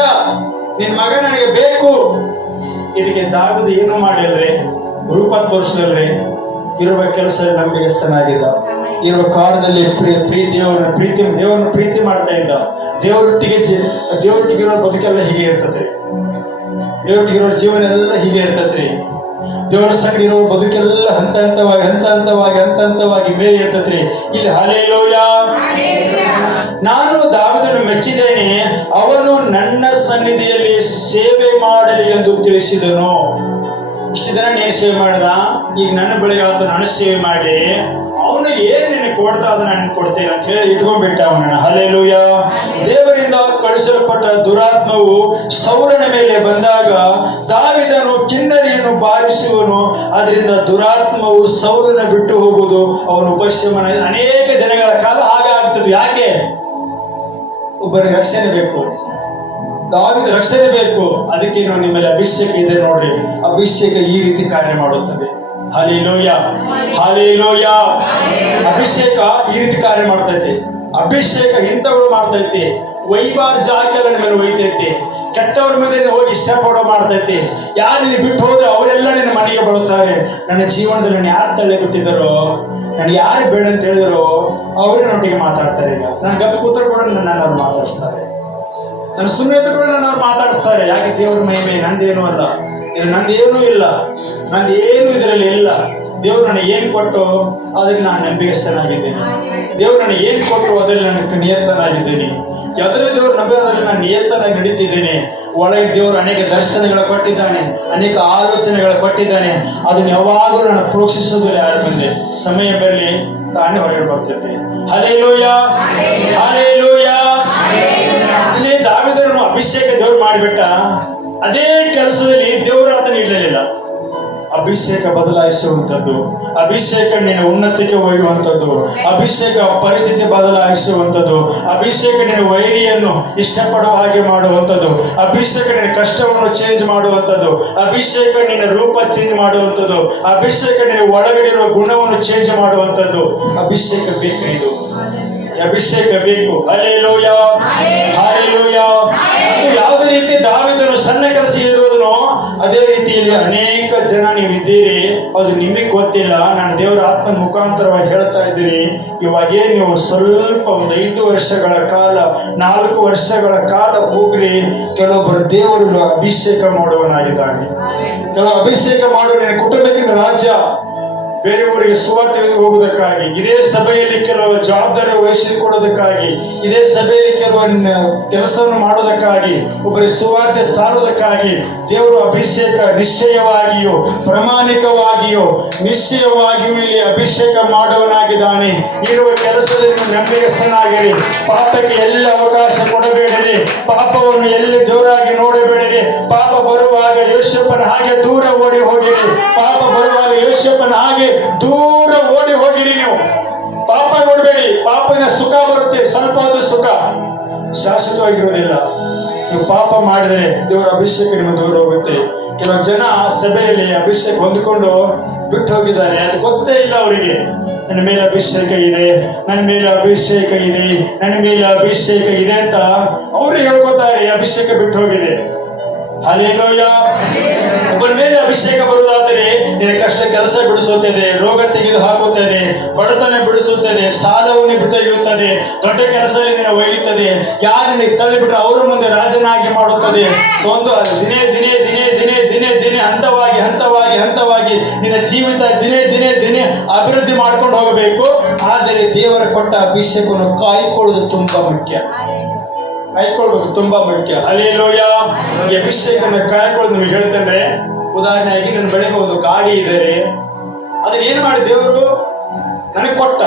ನಿನ್ನ ಮಗ ನನಗೆ ಬೇಕು. ಇದಕ್ಕೆ ದಾವೀದ ಏನು ಮಾಡಿಲ್ರಿ? ರೂಪ ತೋರಿಸಲಿಲ್ರಿ. ಇರುವ ಕೆಲಸ ನಂಬಿಗಸ್ತನಾಗಿದ್ದ. ಇರುವ ಕಾಲದಲ್ಲಿ ದೇವರನ್ನು ಪ್ರೀತಿ ಮಾಡ್ತಾ ಇದ್ದ. ದೇವರೊಟ್ಟಿಗಿರೋ ಬದುಕೆಲ್ಲ ಹೀಗೆ ಇರ್ತದೆ. ದೇವರೊಟ್ಟಿಗಿರೋ ಜೀವನ ಎಲ್ಲ ಹೀಗೆ ಇರ್ತದ್ರಿ. ದೇವರ ಸಂಗಡ ಇರೋ ಬದುಕೆಲ್ಲ ಹಂತ ಹಂತವಾಗಿ ಮೇಲೆ ಇರ್ತದ್ರಿ. ಇಲ್ಲಿ ಹಲ್ಲೆಲೂಯಾ. ನಾನು ದಾವೀದನನ್ನು ಮೆಚ್ಚಿದ್ದೇನೆ, ಅವನು ನನ್ನ ಸನ್ನಿಧಿಯಲ್ಲಿ ಸೇವೆ ಮಾಡಲಿ ಎಂದು ತಿಳಿಸಿದನು. ಇಷ್ಟು ದಿನ ನೀನು ಸೇವೆ ಮಾಡಿದ, ಈಗ ನನ್ನ ಬಳಿಗೆ ಆತ ನನ್ನ ಸೇವೆ ಮಾಡಿ ಅವನು ಏನ್ ನಿನಗೆ ಕೊಡ್ತಾ ಅದನ್ನ ನಾನು ಕೊಡ್ತೇನೆ ಅಂತ ಹೇಳಿ ಇಟ್ಕೊಂಡ್ಬಿಟ್ಟ ಅವನನ್ನ. ಹಲ್ಲೆಲೂಯಾ. ದೇವರಿಂದ ಕಳಿಸಲ್ಪಟ್ಟ ದುರಾತ್ಮವು ಸೌಲನ ಮೇಲೆ ಬಂದಾಗ ದಾವೀದನು ಕಿನ್ನರಿಯನ್ನು ಬಾರಿಸುವನು. ಅದರಿಂದ ದುರಾತ್ಮವು ಸೌಲನ ಬಿಟ್ಟು ಹೋಗುವುದು, ಅವನು ಉಪಶಮನ. ಅನೇಕ ದಿನಗಳ ಕಾಲ ಹಾಗೆ ಆಗ್ತದೆ. ಯಾಕೆ? ಒಬ್ಬರಿಗೆ ರಕ್ಷಣೆ ಬೇಕು, ದಾವೀದ ರಕ್ಷಣೆ ಬೇಕು. ಅದಕ್ಕೆ ನಾವು ನಿಮ್ಮಲ್ಲಿ ಅಭಿಷೇಕ ಇದೆ ನೋಡ್ರಿ. ಅಭಿಷೇಕ ಈ ರೀತಿ ಕಾರ್ಯ ಮಾಡುತ್ತದೆ. Hallelujah, hallelujah. ಅಭಿಷೇಕ ಈ ರೀತಿ ಕಾರ್ಯ ಮಾಡ್ತೈತಿ. ಅಭಿಷೇಕ ಇಂಥವ್ರು ಮಾಡ್ತೈತಿ. ವೈವಾರ ಜಾಕೆಲ್ಲ ನಿಮ್ಮ ಮೇಲೆ ಒಯ್ತೈತಿ. ಕೆಟ್ಟವ್ರ ಮೇಲೆ ಹೋಗಿ ಇಷ್ಟಪಡೋ ಮಾಡ್ತೈತಿ. ಯಾರು ನೀನು ಬಿಟ್ಟು ಹೋದ್ರೆ ಅವರೆಲ್ಲ ನಿನ್ನ ಮನೆಗೆ ಬರುತ್ತಾರೆ. ನನ್ನ ಜೀವನದಲ್ಲಿ ನಾನು ಯಾರು ತಳ್ಳಿ ಬಿಟ್ಟಿದ್ದಾರೋ, ನಾನು ಯಾರು ಬೇಡ ಅಂತ ಹೇಳಿದಾರೋ ಅವರೇ ನೊಟ್ಟಿಗೆ ಮಾತಾಡ್ತಾರೆ. ಈಗ ನನ್ನ ಗತ್ತು ಕೂತರು ಕೂಡ ನನ್ನ ಅವ್ರು ಮಾತಾಡಿಸ್ತಾರೆ, ನನ್ನ ಸುನ್ನಿಯತ ಕೂಡ ನನ್ನ ಅವ್ರು ಮಾತಾಡಿಸ್ತಾರೆ. ಯಾಕೆ? ದೇವ್ರ ಮಹಿಮೆ ನಂದೇನು ಅಲ್ಲ, ಇದು ನಂದೇನೂ ಇಲ್ಲ, ನಂದೇನು ಇದರಲ್ಲಿ ಇಲ್ಲ. ದೇವ್ರು ನನಗೆ ಏನು ಕೊಟ್ಟು ಅದಕ್ಕೆ ನಾನು ನಂಬಿಕೆಸ್ತನಾಗಿದ್ದೇನೆ. ದೇವ್ರು ನನಗೆ ಏನು ಕೊಟ್ಟು ಅದರಲ್ಲಿ ನನಗೆ ನಿಯತ್ತನಾಗಿದ್ದೇನೆ. ಯಾವ್ದ್ರಲ್ಲಿ ದೇವ್ರು ನಂಬಿರೋದ್ರಲ್ಲಿ ನಾನು ನಿಯತ್ತನಾಗಿ ನಡೀತಿದ್ದೇನೆ. ಒಳಗೆ ದೇವರು ಅನೇಕ ದರ್ಶನಗಳ ಕೊಟ್ಟಿದ್ದಾನೆ, ಅನೇಕ ಆಲೋಚನೆಗಳ ಕೊಟ್ಟಿದ್ದಾನೆ. ಅದನ್ನು ಯಾವಾಗಲೂ ನಾನು ಪ್ರೋಕ್ಷಿಸೋದಿಲ್ಲ. ಯಾರ ಮುಂದೆ ಸಮಯ ಬರಲಿ ತಾನೇ ಹೊರಗೆ ಬರ್ತೈತೆ. Hallelujah, hallelujah. ಇಲ್ಲಿ ದಾವೀದನನ್ನು ಅಭಿಷೇಕ ದೇವ್ರು ಮಾಡಿಬಿಟ್ಟ. ಅದೇ ಕೆಲಸದಲ್ಲಿ ದೇವರು ಅದನ್ನು ಇಡಲಿಲ್ಲ. ಅಭಿಷೇಕ ಬದಲಾಯಿಸುವಂಥದ್ದು, ಅಭಿಷೇಕ ನಿನ್ನ ಉನ್ನತಿಗೆ ಒಯ್ಯುವಂಥದ್ದು, ಅಭಿಷೇಕ ಪರಿಸ್ಥಿತಿ ಬದಲಾಯಿಸುವಂಥದ್ದು, ಅಭಿಷೇಕ ನಿನ್ನ ವೈರಿಯನ್ನು ಇಷ್ಟಪಡುವ ಹಾಗೆ ಮಾಡುವಂಥದ್ದು, ಅಭಿಷೇಕ ನಿನ್ನ ಕಷ್ಟವನ್ನು ಚೇಂಜ್ ಮಾಡುವಂಥದ್ದು, ಅಭಿಷೇಕ ನಿನ್ನ ರೂಪ ಚೇಂಜ್ ಮಾಡುವಂಥದ್ದು, ಅಭಿಷೇಕ ನಿನ್ನ ಒಳಗಡಿರುವ ಗುಣವನ್ನು ಚೇಂಜ್ ಮಾಡುವಂಥದ್ದು. ಅಭಿಷೇಕ ಬೇಕು, ಇದು ಅಭಿಷೇಕ ಬೇಕು. Hallelujah, hallelujah. ಯಾವುದೇ ರೀತಿ ದಾವೀದನು ಸಣ್ಣ ಕೆಲಸ ಇರುವುದನೋ ಅದೇ ರೀತಿಯಲ್ಲಿ ಅನೇಕ ಜನ ನೀವು ಇದ್ದೀರಿ, ಅದು ನಿಮಗೆ ಗೊತ್ತಿಲ್ಲ. ನಾನು ದೇವರ ಆತ್ಮ ಮುಖಾಂತರವಾಗಿ ಹೇಳ್ತಾ ಇದ್ದೀನಿ. ಇವಾಗೇ ನೀವು ಸ್ವಲ್ಪ ಒಂದು 5 ವರ್ಷಗಳ ಕಾಲ, 4 ವರ್ಷಗಳ ಕಾಲ ಹೋಗ್ರಿ. ಕೆಲವೊಬ್ಬರು ದೇವರು ಅಭಿಷೇಕ ಮಾಡುವನಾಗಿದ್ದಾನೆ. ಕೆಲವು ಅಭಿಷೇಕ ಮಾಡುವ ನಿನ್ನ ಕುಟುಂಬಕ್ಕಿಂತ ರಾಜ್ಯ ಬೇರೆ ಊರಿಗೆ ಸುವಾರ್ತೆ ಹೋಗುವುದಕ್ಕಾಗಿ, ಇದೇ ಸಭೆಯಲ್ಲಿ ಕೆಲವು ಜವಾಬ್ದಾರಿ ವಹಿಸಿಕೊಡೋದಕ್ಕಾಗಿ, ಇದೇ ಸಭೆಯಲ್ಲಿ ಕೆಲವು ಕೆಲಸವನ್ನು ಮಾಡೋದಕ್ಕಾಗಿ, ಒಬ್ಬರಿಗೆ ಸುವಾರ್ತೆ ಸಾರೋದಕ್ಕಾಗಿ ದೇವರು ಅಭಿಷೇಕ ನಿಶ್ಚಯವಾಗಿಯೂ ಪ್ರಾಮಾಣಿಕವಾಗಿಯೂ ನಿಶ್ಚಯವಾಗಿಯೂ ಇಲ್ಲಿ ಅಭಿಷೇಕ ಮಾಡುವನಾಗಿದ್ದಾನೆ. ಇರುವ ಕೆಲಸದಲ್ಲಿ ನಂಬಿಕೆಸ್ತನಾಗಿರಿ. ಪಾಪಕ್ಕೆ ಎಲ್ಲಿ ಅವಕಾಶ ಕೊಡಬೇಡಿರಿ. ಪಾಪವನ್ನು ಎಲ್ಲಿ ಜೋರಾಗಿ ನೋಡಬೇಡಿರಿ. ಪಾಪ ಬರುವಾಗ ಯೋಸೇಫನ ಹಾಗೆ ದೂರ ಓಡಿ ಹೋಗಿರಿ. ಪಾಪ ಬರುವಾಗ ಯೋಸೇಫನ ಹಾಗೆ ದೂರ ಓಡಿ ಹೋಗಿರಿ. ನೀವು ಪಾಪ ನೋಡಬೇಡಿ. ಪಾಪದ ಸುಖ ಬರುತ್ತೆ, ಸ್ವಲ್ಪ ಸುಖ, ಶಾಶ್ವತವಾಗಿರುವುದಿಲ್ಲ. ನೀವು ಪಾಪ ಮಾಡಿದರೆ ದೇವರ ಅಭಿಷೇಕ ನಿಮ್ಮ ದೂರ ಹೋಗುತ್ತೆ. ಕೆಲವು ಜನ ಸಭೆಯಲ್ಲಿ ಅಭಿಷೇಕ ಹೊಂದಿಕೊಂಡು ಬಿಟ್ಟು ಹೋಗಿದ್ದಾರೆ. ಅದು ಗೊತ್ತೇ ಇಲ್ಲ ಅವರಿಗೆ. ನನ್ನ ಮೇಲೆ ಅಭಿಷೇಕ ಇದೆ, ನನ್ನ ಮೇಲೆ ಅಭಿಷೇಕ ಇದೆ, ನನ್ನ ಮೇಲೆ ಅಭಿಷೇಕ ಇದೆ ಅಂತ ಅವರು ಹೇಳ್ಕೊತಾರೆ. ಅಭಿಷೇಕ ಬಿಟ್ಟು ಹೋಗಿದೆ. ಹಲ್ಲೆಲೂಯ. ಒಬ್ಬರ ಮೇಲೆ ಅಭಿಷೇಕ ಬರುವುದಾದರೆ ನಿನ್ನ ಕಷ್ಟ ಕೆಲಸ ಬಿಡಿಸುತ್ತದೆ, ರೋಗ ತೆಗೆದು ಹಾಕುತ್ತದೆ, ಬಡತನ ಬಿಡಿಸುತ್ತದೆ, ಸಾಲವನ್ನು ತೆಗೆಯುತ್ತದೆ, ದೊಡ್ಡ ಕೆಲಸದಲ್ಲಿ ನಿನ್ನ ಒಯ್ಯುತ್ತದೆ. ಯಾರನ್ನ ತಳ್ಳಿಬಿಟ್ರೆ ಅವರ ಮುಂದೆ ರಾಜನಾಗಿ ಮಾಡುತ್ತದೆ. ಒಂದು ದಿನೇ ದಿನೇ ದಿನೇ ದಿನೇ ದಿನೇ ದಿನೇ ಹಂತವಾಗಿ ಹಂತವಾಗಿ ಹಂತವಾಗಿ ನಿನ್ನ ಜೀವಿತ ದಿನೇ ದಿನೇ ದಿನೇ ಅಭಿವೃದ್ಧಿ ಮಾಡ್ಕೊಂಡು ಹೋಗಬೇಕು. ಆದರೆ ದೇವರ ಕೊಟ್ಟ ಅಭಿಷೇಕವನ್ನು ಕಾಯ್ಕೊಳ್ಳೋದು ತುಂಬಾ ಮುಖ್ಯ. ಕಾಯ್ಕೊಳ್ಬೇಕು, ತುಂಬಾ ಮುಖ್ಯ. ಹಲ್ಲೆಲೂಯ. ಈ ಅಭಿಷೇಕವನ್ನು ಕಾಯ್ಕೊಳ್ಳೋದು ನಿಮಗೆ ಹೇಳ್ತಂದ್ರೆ, ಉದಾಹರಣೆಯಾಗಿ ನನ್ನ ಬೆಳಗ್ಗೆ ಒಂದು ಗಾಡಿ ಇದೆ, ಅದನ್ನ ಏನ್ ಮಾಡಿ ದೇವರು ನನಗೆ ಕೊಟ್ಟ,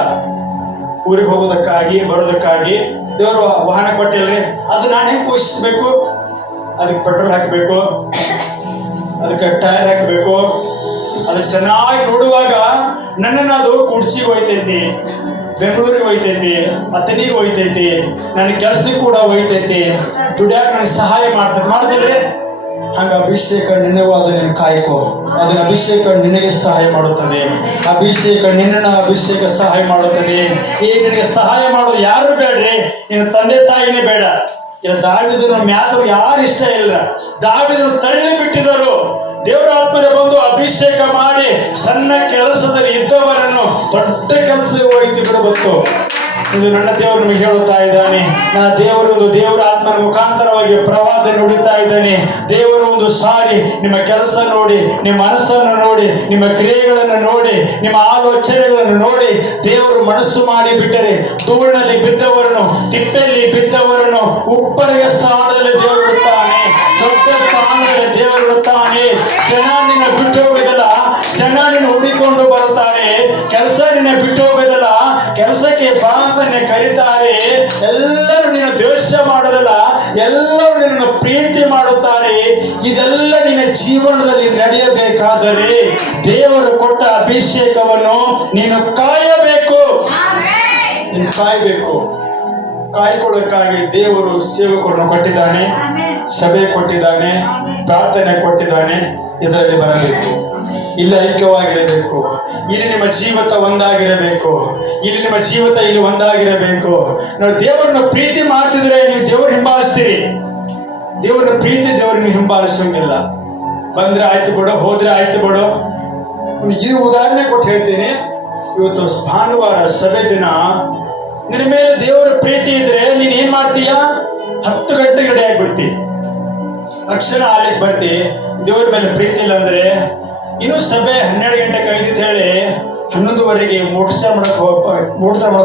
ಊರಿಗೆ ಹೋಗೋದಕ್ಕಾಗಿ ಬರೋದಕ್ಕಾಗಿ ದೇವರು ವಾಹನ ಕೊಟ್ಟಿಲ್ರಿ. ಅದು ನಾನು ಹೆಂಗೆ ಪೋಷಿಸ್ಬೇಕು? ಅದಕ್ಕೆ ಪೆಟ್ರೋಲ್ ಹಾಕಬೇಕು, ಅದಕ್ಕೆ ಟೈರ್ ಹಾಕಬೇಕು, ಅದು ಚೆನ್ನಾಗಿ ನೋಡುವಾಗ ನನ್ನನ್ನು ಅದು ಕುಡ್ಚಿಗೆ ಹೋಯ್ತೈತಿ, ಬೆಂಗಳೂರಿಗೆ ಹೋಯ್ತೈತಿ, ಅತನಿಗೆ ಹೋಯ್ತೈತಿ, ನನ್ನ ಕೆಲಸಕ್ಕೆ ಕೂಡ ಹೋಯ್ತೈತಿ, ದುಡ್ಯಾಕ ನನಗೆ ಸಹಾಯ ಮಾಡ್ತಾರೆ. ಹಂಗ ಅಭಿಷೇಕ ನಿನ್ನಗೂ ಅದನ್ನು ಕಾಯ್ಕೋ. ಅದನ್ನ ಅಭಿಷೇಕ ನಿನಗೆ ಸಹಾಯ ಮಾಡುತ್ತದೆ. ಅಭಿಷೇಕ ಅಭಿಷೇಕ ಸಹಾಯ ಮಾಡುತ್ತದೆ. ನಿನಗೆ ಸಹಾಯ ಮಾಡೋದು ಯಾರು ಬೇಡ್ರಿ, ನಿನ್ನ ತಂದೆ ತಾಯಿನೇ ಬೇಡ. ಇಲ್ಲ ದಾವಿದನ ಮ್ಯಾತ ಯಾರು ಇಷ್ಟ ಇಲ್ಲ. ದಾವಿದನು ತಳ್ಳಿ ಬಿಟ್ಟಿದರು. ದೇವರ ಆತ್ಮನೆ ಬಂದು ಅಭಿಷೇಕ ಮಾಡಿ ಸಣ್ಣ ಕೆಲಸದಲ್ಲಿ ಇದ್ದವರನ್ನು ದೊಡ್ಡ ಕೆಲಸಕ್ಕೆ ಹೋಯ್ತು ಬಿಡಬಹುದು. ಇದು ನನ್ನ ದೇವರು ನಿಮಗೆ ಹೇಳುತ್ತಾ ಇದ್ದಾನೆ. ನನ್ನ ದೇವರು ದೇವರ ಆತ್ಮನ ಮುಖಾಂತರವಾಗಿ ಪ್ರವಾದ ನುಡಿತಾ ಇದ್ದಾನೆ. ದೇವರು ಒಂದು ಸಾರಿ ನಿಮ್ಮ ಕೆಲಸ ನೋಡಿ, ನಿಮ್ಮ ಮನಸ್ಸನ್ನು ನೋಡಿ, ನಿಮ್ಮ ಕ್ರಿಯೆಗಳನ್ನು ನೋಡಿ, ನಿಮ್ಮ ಆಲೋಚನೆಗಳನ್ನು ನೋಡಿ ದೇವರು ಮನಸ್ಸು ಮಾಡಿ ಬಿಟ್ಟರೆ ಧೂಳಿನಲ್ಲಿ ಬಿದ್ದವರನ್ನು, ತಿಪ್ಪೆಯಲ್ಲಿ ಬಿದ್ದವರನ್ನು ಉಪ್ಪರಿಯ ಸ್ಥಾನದಲ್ಲಿ ದೇವರು ಇರುತ್ತಾನೆ. ದೊಡ್ಡ ಸ್ಥಾನದಲ್ಲಿ ದೇವರು ಇರುತ್ತಾನೆ. ಜನ ನಿನ್ನ ಬಿಟ್ಟು ಹೋಗೋದಿಲ್ಲ, ಜನ ನಿನ್ನ ಹುಡಿಕೊಂಡು ಬರುತ್ತಾರೆ. ಕೆಲಸ ನಿನ್ನ ಬಿಟ್ಟು ಹೋಗೋದಿಲ್ಲ, ಕೆಲಸಕ್ಕೆ ಬಾ ಅಂತ ಕರೀತಾರೆ. ಎಲ್ಲರೂ ನಿನ್ನ ದ್ವೇಷ ಮಾಡೋದಿಲ್ಲ, ಎಲ್ಲರೂ ನಿನ್ನನ್ನು ಪ್ರೀತಿ ಮಾಡುತ್ತಾರೆ. ಇದೆಲ್ಲ ನಿನ್ನ ಜೀವನದಲ್ಲಿ ನಡೆಯಬೇಕಾದರೆ ದೇವರು ಕೊಟ್ಟ ಅಭಿಷೇಕವನ್ನು ನೀನು ಕಾಯಬೇಕು. ನೀನು ಕಾಯಬೇಕು. ಕಾಯ್ಕೊಳ್ಳೋಕ್ಕಾಗಿ ದೇವರು ಸೇವಕರನ್ನು ಕೊಟ್ಟಿದ್ದಾನೆ, ಸಭೆ ಕೊಟ್ಟಿದ್ದಾನೆ, ಪ್ರಾರ್ಥನೆ ಕೊಟ್ಟಿದ್ದಾನೆ. ಇದರಲ್ಲಿ ಬರಬೇಕು, ಇಲ್ಲಿ ಐಕ್ಯವಾಗಿರಬೇಕು. ಇಲ್ಲಿ ನಿಮ್ಮ ಜೀವಿತ ಒಂದಾಗಿರಬೇಕು. ಇಲ್ಲಿ ನಿಮ್ಮ ಜೀವಿತ ಇಲ್ಲಿ ಒಂದಾಗಿರಬೇಕು. ನಾವು ದೇವರನ್ನ ಪ್ರೀತಿ ಮಾಡ್ತಿದ್ರೆ ನೀವು ದೇವರು ಹಿಂಬಾಲಿಸ್ತೀರಿ. ದೇವರ ಪ್ರೀತಿ ದೇವರನ್ನ ಹಿಂಬಾಲಿಸೋಂಗಿಲ್ಲ. ಬಂದ್ರೆ ಆಯ್ತು ಬಿಡು, ಹೋದ್ರೆ ಆಯ್ತು ಬಿಡು. ಈ ಉದಾಹರಣೆ ಕೊಟ್ಟು ಹೇಳ್ತೀನಿ. ಇವತ್ತು ಭಾನುವಾರ ಸಭೆ ದಿನ. ನಿನ್ನ ಮೇಲೆ ದೇವರ ಪ್ರೀತಿ ಇದ್ರೆ ನೀನ್ ಏನ್ ಮಾಡ್ತೀಯ? 10 ಗಂಟೆಗೆ ರೆಡಿ ಆಗ್ಬಿಡ್ತಿ, ತಕ್ಷಣ ಆಲಿಕ್ಕೆ ಬರ್ತಿ. ದೇವರ ಮೇಲೆ ಪ್ರೀತಿ ಇಲ್ಲ ಅಂದ್ರೆ ಇನ್ನು ಸಭೆ 12 ಗಂಟೆಗೆ ಕೈದಿದ್ದು ಹೇಳಿ 11:30 ಮೋಟರ್ ಮಾಡಕ್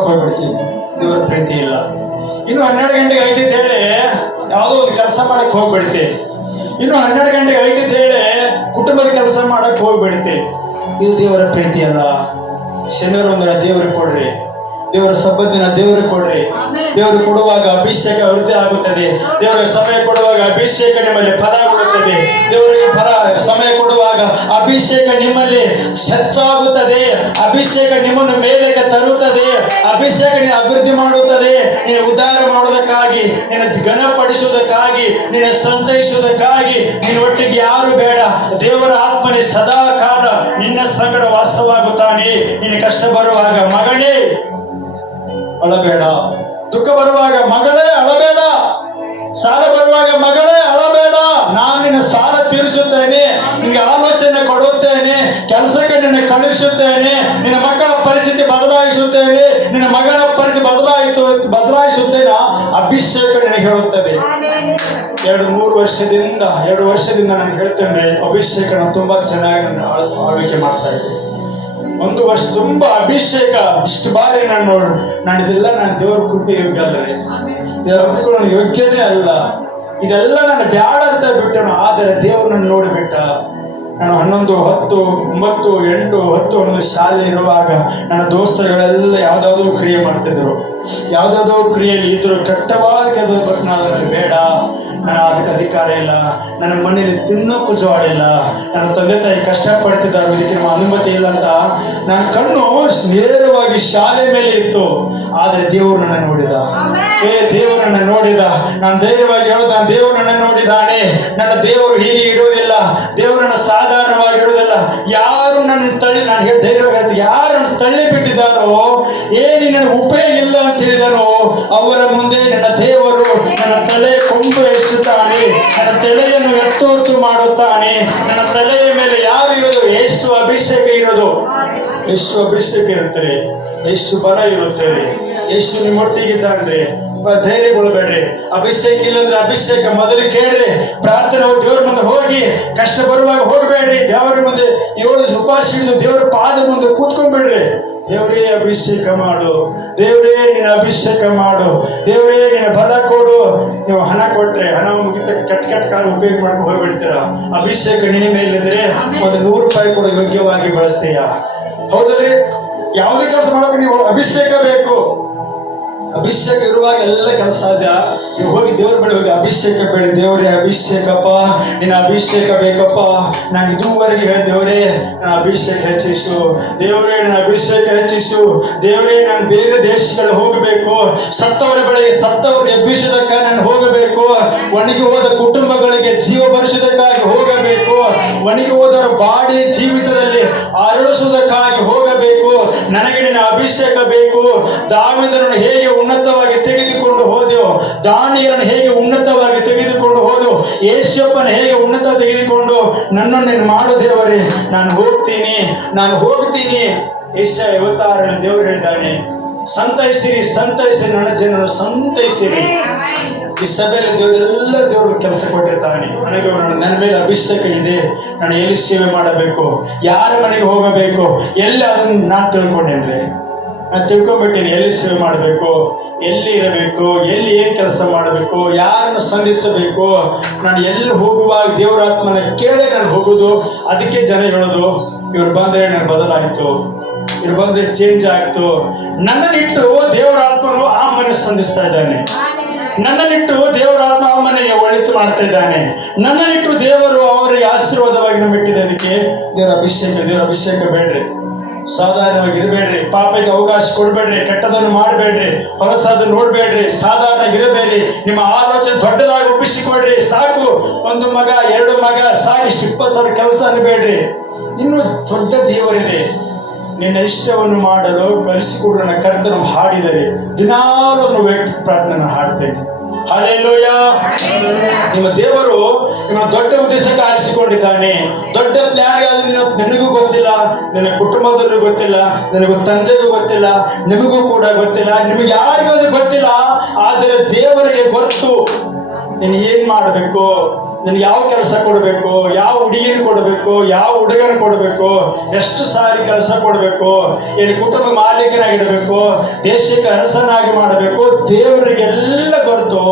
ಹೋಗ್ಬಿಡ್ತೀವಿ. ದೇವರ ಪ್ರೀತಿ ಇಲ್ಲ. ಇನ್ನು 12 ಗಂಟೆಗೆ ಐದಿದ್ದು ಹೇಳಿ ಯಾವುದೋ ಒಂದು ಕೆಲಸ ಮಾಡಕ್ ಹೋಗ್ಬಿಡ್ತಿ. ಇನ್ನು 12 ಗಂಟೆಗೆ ಐದಿದ್ದು ಹೇಳಿ ಕುಟುಂಬದ ಕೆಲಸ ಮಾಡಕ್ ಹೋಗ್ಬಿಡ್ತಿ. ಇದು ದೇವರ ಪ್ರೀತಿ ಅಲ್ಲ. ಶನಿವಾರ ಒಂದಿನ ದೇವರಿಗೆ ಕೊಡ್ರಿ, ದೇವರ ಸಬ್ಬತ್ತಿನ ದೇವರಿಗೆ ಕೊಡ್ರಿ. ದೇವರು ಕೊಡುವಾಗ ಅಭಿಷೇಕ ವೃದ್ಧಿ ಆಗುತ್ತದೆ. ದೇವರಿಗೆ ಸಮಯ ಕೊಡುವಾಗ ಅಭಿಷೇಕ ನಿಮ್ಮಲ್ಲಿ ಫಲ ಕೊಡುತ್ತದೆ. ದೇವರಿಗೆ ಫಲ ಸಮಯ ಕೊಡುವಾಗ ಅಭಿಷೇಕ ನಿಮ್ಮಲ್ಲಿ ಹೆಚ್ಚಾಗುತ್ತದೆ. ಅಭಿಷೇಕ ನಿಮ್ಮನ್ನು ಮೇಲಕ್ಕೆ ತರುತ್ತದೆ. ಅಭಿಷೇಕ ನಿನ್ನ ಅಭಿವೃದ್ಧಿ ಮಾಡುತ್ತದೆ. ನಿನ್ನ ಉದ್ಧಾರ ಮಾಡುವುದಕ್ಕಾಗಿ, ನಿನ್ನ ಘನಪಡಿಸುವುದಕ್ಕಾಗಿ, ನಿನ್ನ ಸಂತೈಸುವುದಕ್ಕಾಗಿ. ನಿನ್ನ ಒಟ್ಟಿಗೆ ಯಾರು ಬೇಡ. ದೇವರ ಆತ್ಮನೇ ಸದಾ ಕಾಲ ನಿನ್ನ ಸಂಗಡ ವಾಸವಾಗುತ್ತಾನೆ. ನಿನ್ನ ಕಷ್ಟ ಬರುವಾಗ ಮಗಳೇ ಅಳಬೇಡ, ದುಃಖ ಬರುವಾಗ ಮಗಳೇ ಅಳಬೇಡ, ಸಾಲ ಬರುವಾಗ ಮಗಳೇ ಅಳಬೇಡ. ನಾನು ನಿನ್ನ ಸಾಲ ತೀರಿಸುತ್ತೇನೆ, ನಿನಗೆ ಆಲೋಚನೆ ಕೊಡುತ್ತೇನೆ, ಕೆಲಸಕ್ಕೆ ನಿನ್ನ ಕಳಿಸುತ್ತೇನೆ, ನಿನ್ನ ಮಕ್ಕಳ ಪರಿಸ್ಥಿತಿ ಬದಲಾಯಿಸುತ್ತೇನೆ, ನಿನ್ನ ಮಗಳ ಪರಿಸ್ಥಿತಿ ಬದಲಾಯಿಸುತ್ತೇನೆ. ಅಭಿಷೇಕ ನಿನಗೆ ಹೇಳುತ್ತದೆ. 2 ವರ್ಷದಿಂದ ನಾನು ಹೇಳ್ತೇನೆ, ಅಭಿಷೇಕ ತುಂಬಾ ಚೆನ್ನಾಗಿ ಆಳ್ವಿಕೆ ಮಾಡ್ತಾ ಇದ್ದೆ. 1 ವರ್ಷ ತುಂಬಾ ಅಭಿಷೇಕ. ಇಷ್ಟು ಬಾರಿ ನಾನು ಇದೆಲ್ಲ ನಾನು ದೇವರ ಕೃಪೆ ಯೋಗ್ಯ ಅಲ್ಲವೇ? ಇದರ ಯೋಗ್ಯನೇ ಅಲ್ಲ. ಇದೆಲ್ಲ ನಾನು ಬ್ಯಾಡ ಅಂತ ಬಿಟ್ಟನು. ಆದರೆ ದೇವರು ನನ್ನ ನೋಡಿಬಿಟ್ಟ. ನಾನು 11, 10, 9, 8, 10, 11 ಶಾಲೆ ಇರುವಾಗ ನನ್ನ ದೋಸ್ತರುಗಳೆಲ್ಲ ಯಾವ್ದಾದ್ರು ಕ್ರಿಯೆ ಮಾಡ್ತಿದ್ರು. ಯಾವ್ದಾದ್ರು ಕ್ರಿಯೆಯಲ್ಲಿ ಇದ್ರು, ಕೆಟ್ಟವಾದ ಕೆಲಸ. ಬಟ್ ನಾನು ಬೇಡ, ನಾನು ಅದಕ್ಕೆ ಅಧಿಕಾರ ಇಲ್ಲ. ನನ್ನ ಮನೇಲಿ ತಿನ್ನೋಕ್ಕೂ ಜೋಡಿಲ್ಲ. ನನ್ನ ತಂದೆ ತಾಯಿ ಕಷ್ಟಪಡ್ತಿದ್ದಾರೆ, ಇದಕ್ಕೆ ನಮ್ಮ ಅನುಮತಿ ಇಲ್ಲ ಅಂತ ನನ್ನ ಕಣ್ಣು ನೇರವಾಗಿ ಶಾಲೆ ಮೇಲೆ ಇತ್ತು. ಆದರೆ ದೇವರು ನನ್ನ ನೋಡಿದ. ದೇವರು ನನ್ನ ನೋಡಿದ. ನಾನು ಧೈರ್ಯವಾಗಿ ಹೇಳೋದು, ನಾನು ದೇವರು ನನ್ನ ನೋಡಿದ್ದಾನೆ. ನನ್ನ ದೇವರು ಹೀಗೆ ಇಡುವುದಿಲ್ಲ. ದೇವರು ನನ್ನ ಸಾಧಾರಣವಾಗಿ ಇಡುವುದಿಲ್ಲ. ಯಾರು ನನ್ನ ತಳ್ಳಿ, ನಾನು ಧೈರ್ಯವಾಗಿ ಹೇಳ್ತೀನಿ, ಯಾರು ನನ್ನ ತಳ್ಳಿ ಬಿಟ್ಟಿದ್ದಾರೋ, ನನಗೆ ಉಪಯೋಗ ಇಲ್ಲ ಅಂತ ಹೇಳಿದಾನೋ ಅವರ ಮುಂದೆ ನನ್ನ ದೇವರು ನನ್ನ ತಲೆ ಕೊಂಬು ಎಸುತ್ತಾನೆ, ನನ್ನ ತಲೆಯನ್ನು ಎತ್ತೋತು ಮಾಡುತ್ತಾನೆ. ನನ್ನ ತಲೆಯ ಮೇಲೆ ಯಾರು ಇರೋದು? ಎಷ್ಟು ಅಭಿಷೇಕ ಇರೋದು, ಎಷ್ಟು ಅಭಿಷೇಕ ಇರುತ್ತಾರೆ, ಎಷ್ಟು ಬಲ ಇರುತ್ತದೆ, ಎಷ್ಟು ನಿಮ್ಮೊಟ್ಟಿಗಿದ್ದಾನ್ರಿ. ಧೈರ್ಯಗೊಳ್ಬೇಡ್ರಿ. ಅಭಿಷೇಕ ಇಲ್ಲಂದ್ರೆ ಅಭಿಷೇಕ ಮೊದಲು ಕೇಳ್ರಿ. ಪ್ರಾರ್ಥನೆ ದೇವ್ರ ಮುಂದೆ ಹೋಗಿ, ಕಷ್ಟ ಬರುವಾಗ ಹೋಗ್ಬೇಡ್ರಿ. ದೇವರ ಮುಂದೆ 7 ಉಪವಾಸ ಹಿಡಿದು ದೇವರ ಪಾದ ಮುಂದೆ ಕೂತ್ಕೊಂಡ್ಬಿಡ್ರಿ. ದೇವರೇ ಅಭಿಷೇಕ ಮಾಡು, ದೇವರೇ ನಿನ್ನ ಅಭಿಷೇಕ ಮಾಡು, ದೇವರೇ ನಿನ್ನ ಬಲ ಕೊಡು. ನೀವು ಹಣ ಕೊಟ್ರೆ ಹಣ ಮುಗಿತ ಕೆಟ್ಟ ಕಾಲ ಉಪಯೋಗ ಮಾಡ್ಕೊಂಡು ಹೋಗ್ಬಿಡ್ತೀರ. ಅಭಿಷೇಕ ನಿನ್ನ ಮೇಲಿದ್ರೆ ಒಂದು 100 ರೂಪಾಯಿ ಕೂಡ ಯೋಗ್ಯವಾಗಿ ಬಳಸ್ತೀಯ. ಹೌದಲ್ರಿ? ಯಾವುದೇ ಕೆಲಸ ಮಾಡೋಕೆ ನೀವು ಅಭಿಷೇಕ ಬೇಕು. ಅಭಿಷೇಕ ಇರುವಾಗ ಎಲ್ಲ ಕೆಲಸ ಸಾಧ್ಯ. ನೀವು ಹೋಗಿ ದೇವ್ರ ಬಳಿ ಹೋಗಿ ಅಭಿಷೇಕ ಬೇಡಿ, ದೇವರೇ ಅಭಿಷೇಕಪ್ಪ, ನಿನ್ನ ಅಭಿಷೇಕ ಬೇಕಪ್ಪ. ನಾನು ಇದುವರೆಗೆ ಹೇಳಿ ದೇವರೇ ನನ್ನ ಅಭಿಷೇಕ ಹೆಚ್ಚಿಸು, ದೇವರೇ ನನ್ನ ಅಭಿಷೇಕ ಹೆಚ್ಚಿಸು, ದೇವರೇ ನಾನು ಬೇರೆ ದೇಶಗಳು ಹೋಗಬೇಕು, ಸತ್ತವರ ಬಳಿ ಸತ್ತವರು ಎಬ್ಬಿಸೋದಕ್ಕೆ ನಾನು ಹೋಗಬೇಕು, ಒಣಗಿ ಹೋದ ಕುಟುಂಬಗಳಿಗೆ ಜೀವ ಬರಿಸೋದಕ್ಕಾಗಿ ಹೋಗಬೇಕು, ಒಣಗಿ ಹೋದವರ ಬಾಡಿ ಜೀವಿತದಲ್ಲಿ ಅರಳಿಸುವುದಕ್ಕಾಗಿ ಹೋಗಬೇಕು. ನನಗೆ ನಿನ್ನ ಅಭಿಷೇಕ ಬೇಕು. ದಾವೀದನನ್ನು ಹೇಗೆ ಉನ್ನತವಾಗಿ ತೆಗೆದುಕೊಂಡು ಹೋದೆವು, ದಾನಿಯೇಲನನ್ನು ಹೇಗೆ ಉನ್ನತವಾಗಿ ತೆಗೆದುಕೊಂಡು ಹೋದೆವು, ಯೇಸಪ್ಪನ ಹೇಗೆ ಉನ್ನತ ತೆಗೆದುಕೊಂಡು ನನ್ನನ್ನು ನೀನು ಮಾಡು ದೇವರೇ, ನಾನು ಹೋಗ್ತೀನಿ, ನಾನು ಹೋಗ್ತೀನಿ. ಯೆಶಾಯ 56 ದೇವರು ಹೇಳಿದ್ದಾನೆ, ಸಂತೈಸಿರಿ, ಸಂತೈಸಿ ನನ್ನ ಜನರು ಸಂತೈಸಿರಿ. ಈ ಸಭೆಯಲ್ಲಿ ದೇವರೆಲ್ಲ ದೇವರು ಕೆಲಸ ಕೊಟ್ಟಿರ್ತಾನೆ. ನನಗೆ ನನ್ನ ಮೇಲೆ ಅಭಿಷೇಕ ಇದೆ, ನಾನು ಎಲ್ಲಿ ಸೇವೆ ಮಾಡಬೇಕು, ಯಾರ ಮನೆಗೆ ಹೋಗಬೇಕು, ಎಲ್ಲಿ ಅದನ್ನು ನಾನು ತಿಳ್ಕೊಂಡೇನ್ರಿ. ನಾನು ತಿಳ್ಕೊಂಡ್ಬಿಟ್ಟೀನಿ ಎಲ್ಲಿ ಸೇವೆ ಮಾಡಬೇಕು, ಎಲ್ಲಿ ಇರಬೇಕು, ಎಲ್ಲಿ ಏನು ಕೆಲಸ ಮಾಡಬೇಕು, ಯಾರನ್ನು ಸಂಧಿಸಬೇಕು. ನಾನು ಎಲ್ಲಿ ಹೋಗುವಾಗ ದೇವರ ಆತ್ಮನ ಕೇಳೇ ನಾನು ಹೋಗೋದು. ಅದಕ್ಕೆ ಜನ ಹೇಳೋದು, ಇವ್ರು ಬಂದರೆ ನಾನು ಬದಲಾಯಿತು, ಇವ್ರು ಬಂದರೆ ಚೇಂಜ್ ಆಯಿತು. ನನ್ನನ್ನಿಟ್ಟು ದೇವರ ಆತ್ಮನು ಆ ಮನೆ ಸಂಧಿಸ್ತಾ ಇದ್ದಾನೆ, ನನ್ನನ್ನಿಟ್ಟು ದೇವರ ಆತ್ಮ ಆ ಮನೆಗೆ ಒಳಿತು ಮಾಡ್ತಾ ಇದ್ದಾನೆ, ನನ್ನನ್ನಿಟ್ಟು ದೇವರು ಅವರಿಗೆ ಆಶೀರ್ವಾದವಾಗಿ ನಮ್ಮಿಟ್ಟಿದ್ದಕ್ಕೆ ದೇವರ ಅಭಿಷೇಕ ಬೇಡ್ರಿ. ಸಾಧಾರಣವಾಗಿ ಇರಬೇಡ್ರಿ, ಪಾಪಕ್ಕೆ ಅವಕಾಶ ಕೊಡಬೇಡ್ರಿ, ಕೆಟ್ಟದನ್ನು ಮಾಡಬೇಡ್ರಿ, ಹೊಲಸಾದನ್ನು ನೋಡಬೇಡ್ರಿ, ಸಾಧಾರಣ ಇರಬೇಡ್ರಿ. ನಿಮ್ಮ ಆಲೋಚನೆ ದೊಡ್ಡದಾಗಿ ಒಪ್ಪಿಸಿಕೊಡ್ರಿ. ಸಾಕು, 1 ಮಗ 2 ಮಗ ಸಾಕು, ಇಷ್ಟು 20,000 ಕೆಲಸ ಅನ್ಬೇಡ್ರಿ. ಇನ್ನೂ ದೊಡ್ಡ ದೇವರಿದೆ. ನಿನ್ನ ಇಷ್ಟವನ್ನು ಮಾಡಲು ಕಲಿಸಿಕೊಡು ನನ್ನ ಕರ್ತನು ಹಾಡಿದರೆ ದಿನಾಲೂ ಪ್ರಾರ್ಥನೆ ಹಾಡ್ತೇನೆ. ಹಲ್ಲೆಲೂಯಾ. ನಿಮ್ಮ ದೇವರು ನಿಮ್ಮ ದೊಡ್ಡ ಉದ್ದೇಶಕ್ಕೆ ಆರಿಸಿಕೊಂಡಿದ್ದಾನೆ. ದೊಡ್ಡ ಪ್ಲಾನ್ ಯಾವುದು ನಿನಗೂ ಗೊತ್ತಿಲ್ಲ, ನಿನ್ನ ಕುಟುಂಬದಲ್ಲೂ ಗೊತ್ತಿಲ್ಲ, ನಿನಗೂ ತಂದೆಗೂ ಗೊತ್ತಿಲ್ಲ, ನಿಮಗೂ ಕೂಡ ಗೊತ್ತಿಲ್ಲ, ನಿಮಗೆ ಯಾರಿಗೂ ಗೊತ್ತಿಲ್ಲ. ಆದರೆ ದೇವರಿಗೆ ಗೊತ್ತು ನೀನು ಏನ್ ಮಾಡಬೇಕು, ನಿನಗೆ ಯಾವ ಕೆಲಸ ಕೊಡಬೇಕು, ಯಾವ ಹುಡುಗಿನ ಕೊಡಬೇಕು, ಯಾವ ಹುಡುಗನ ಕೊಡಬೇಕು, ಎಷ್ಟು ಸಾರಿ ಕೆಲಸ ಕೊಡಬೇಕು, ಏನು ಕುಟುಂಬ ಮಾಲೀಕನಾಗಿಡಬೇಕು, ದೇಶಕ್ಕೆ ಅರಸನಾಗಿ ಮಾಡಬೇಕು. ದೇವರಿಗೆಲ್ಲ ಗೊತ್ತು.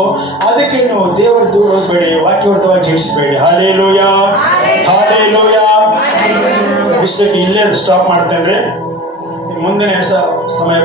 ಅದಕ್ಕೆ ನೀವು ದೇವರ ದೂರ ಹೋಗಬೇಡಿ, ವಾಕ್ಯವಂತವಾಗಿ ಜೀವಿಸಬೇಡಿ. Hallelujah, hallelujah. ವಿಷಯಕ್ಕೆ ಇಲ್ಲೇ ಸ್ಟಾಪ್ ಮಾಡ್ತೇನೆ. ಮುಂದಿನ ಸಮಯ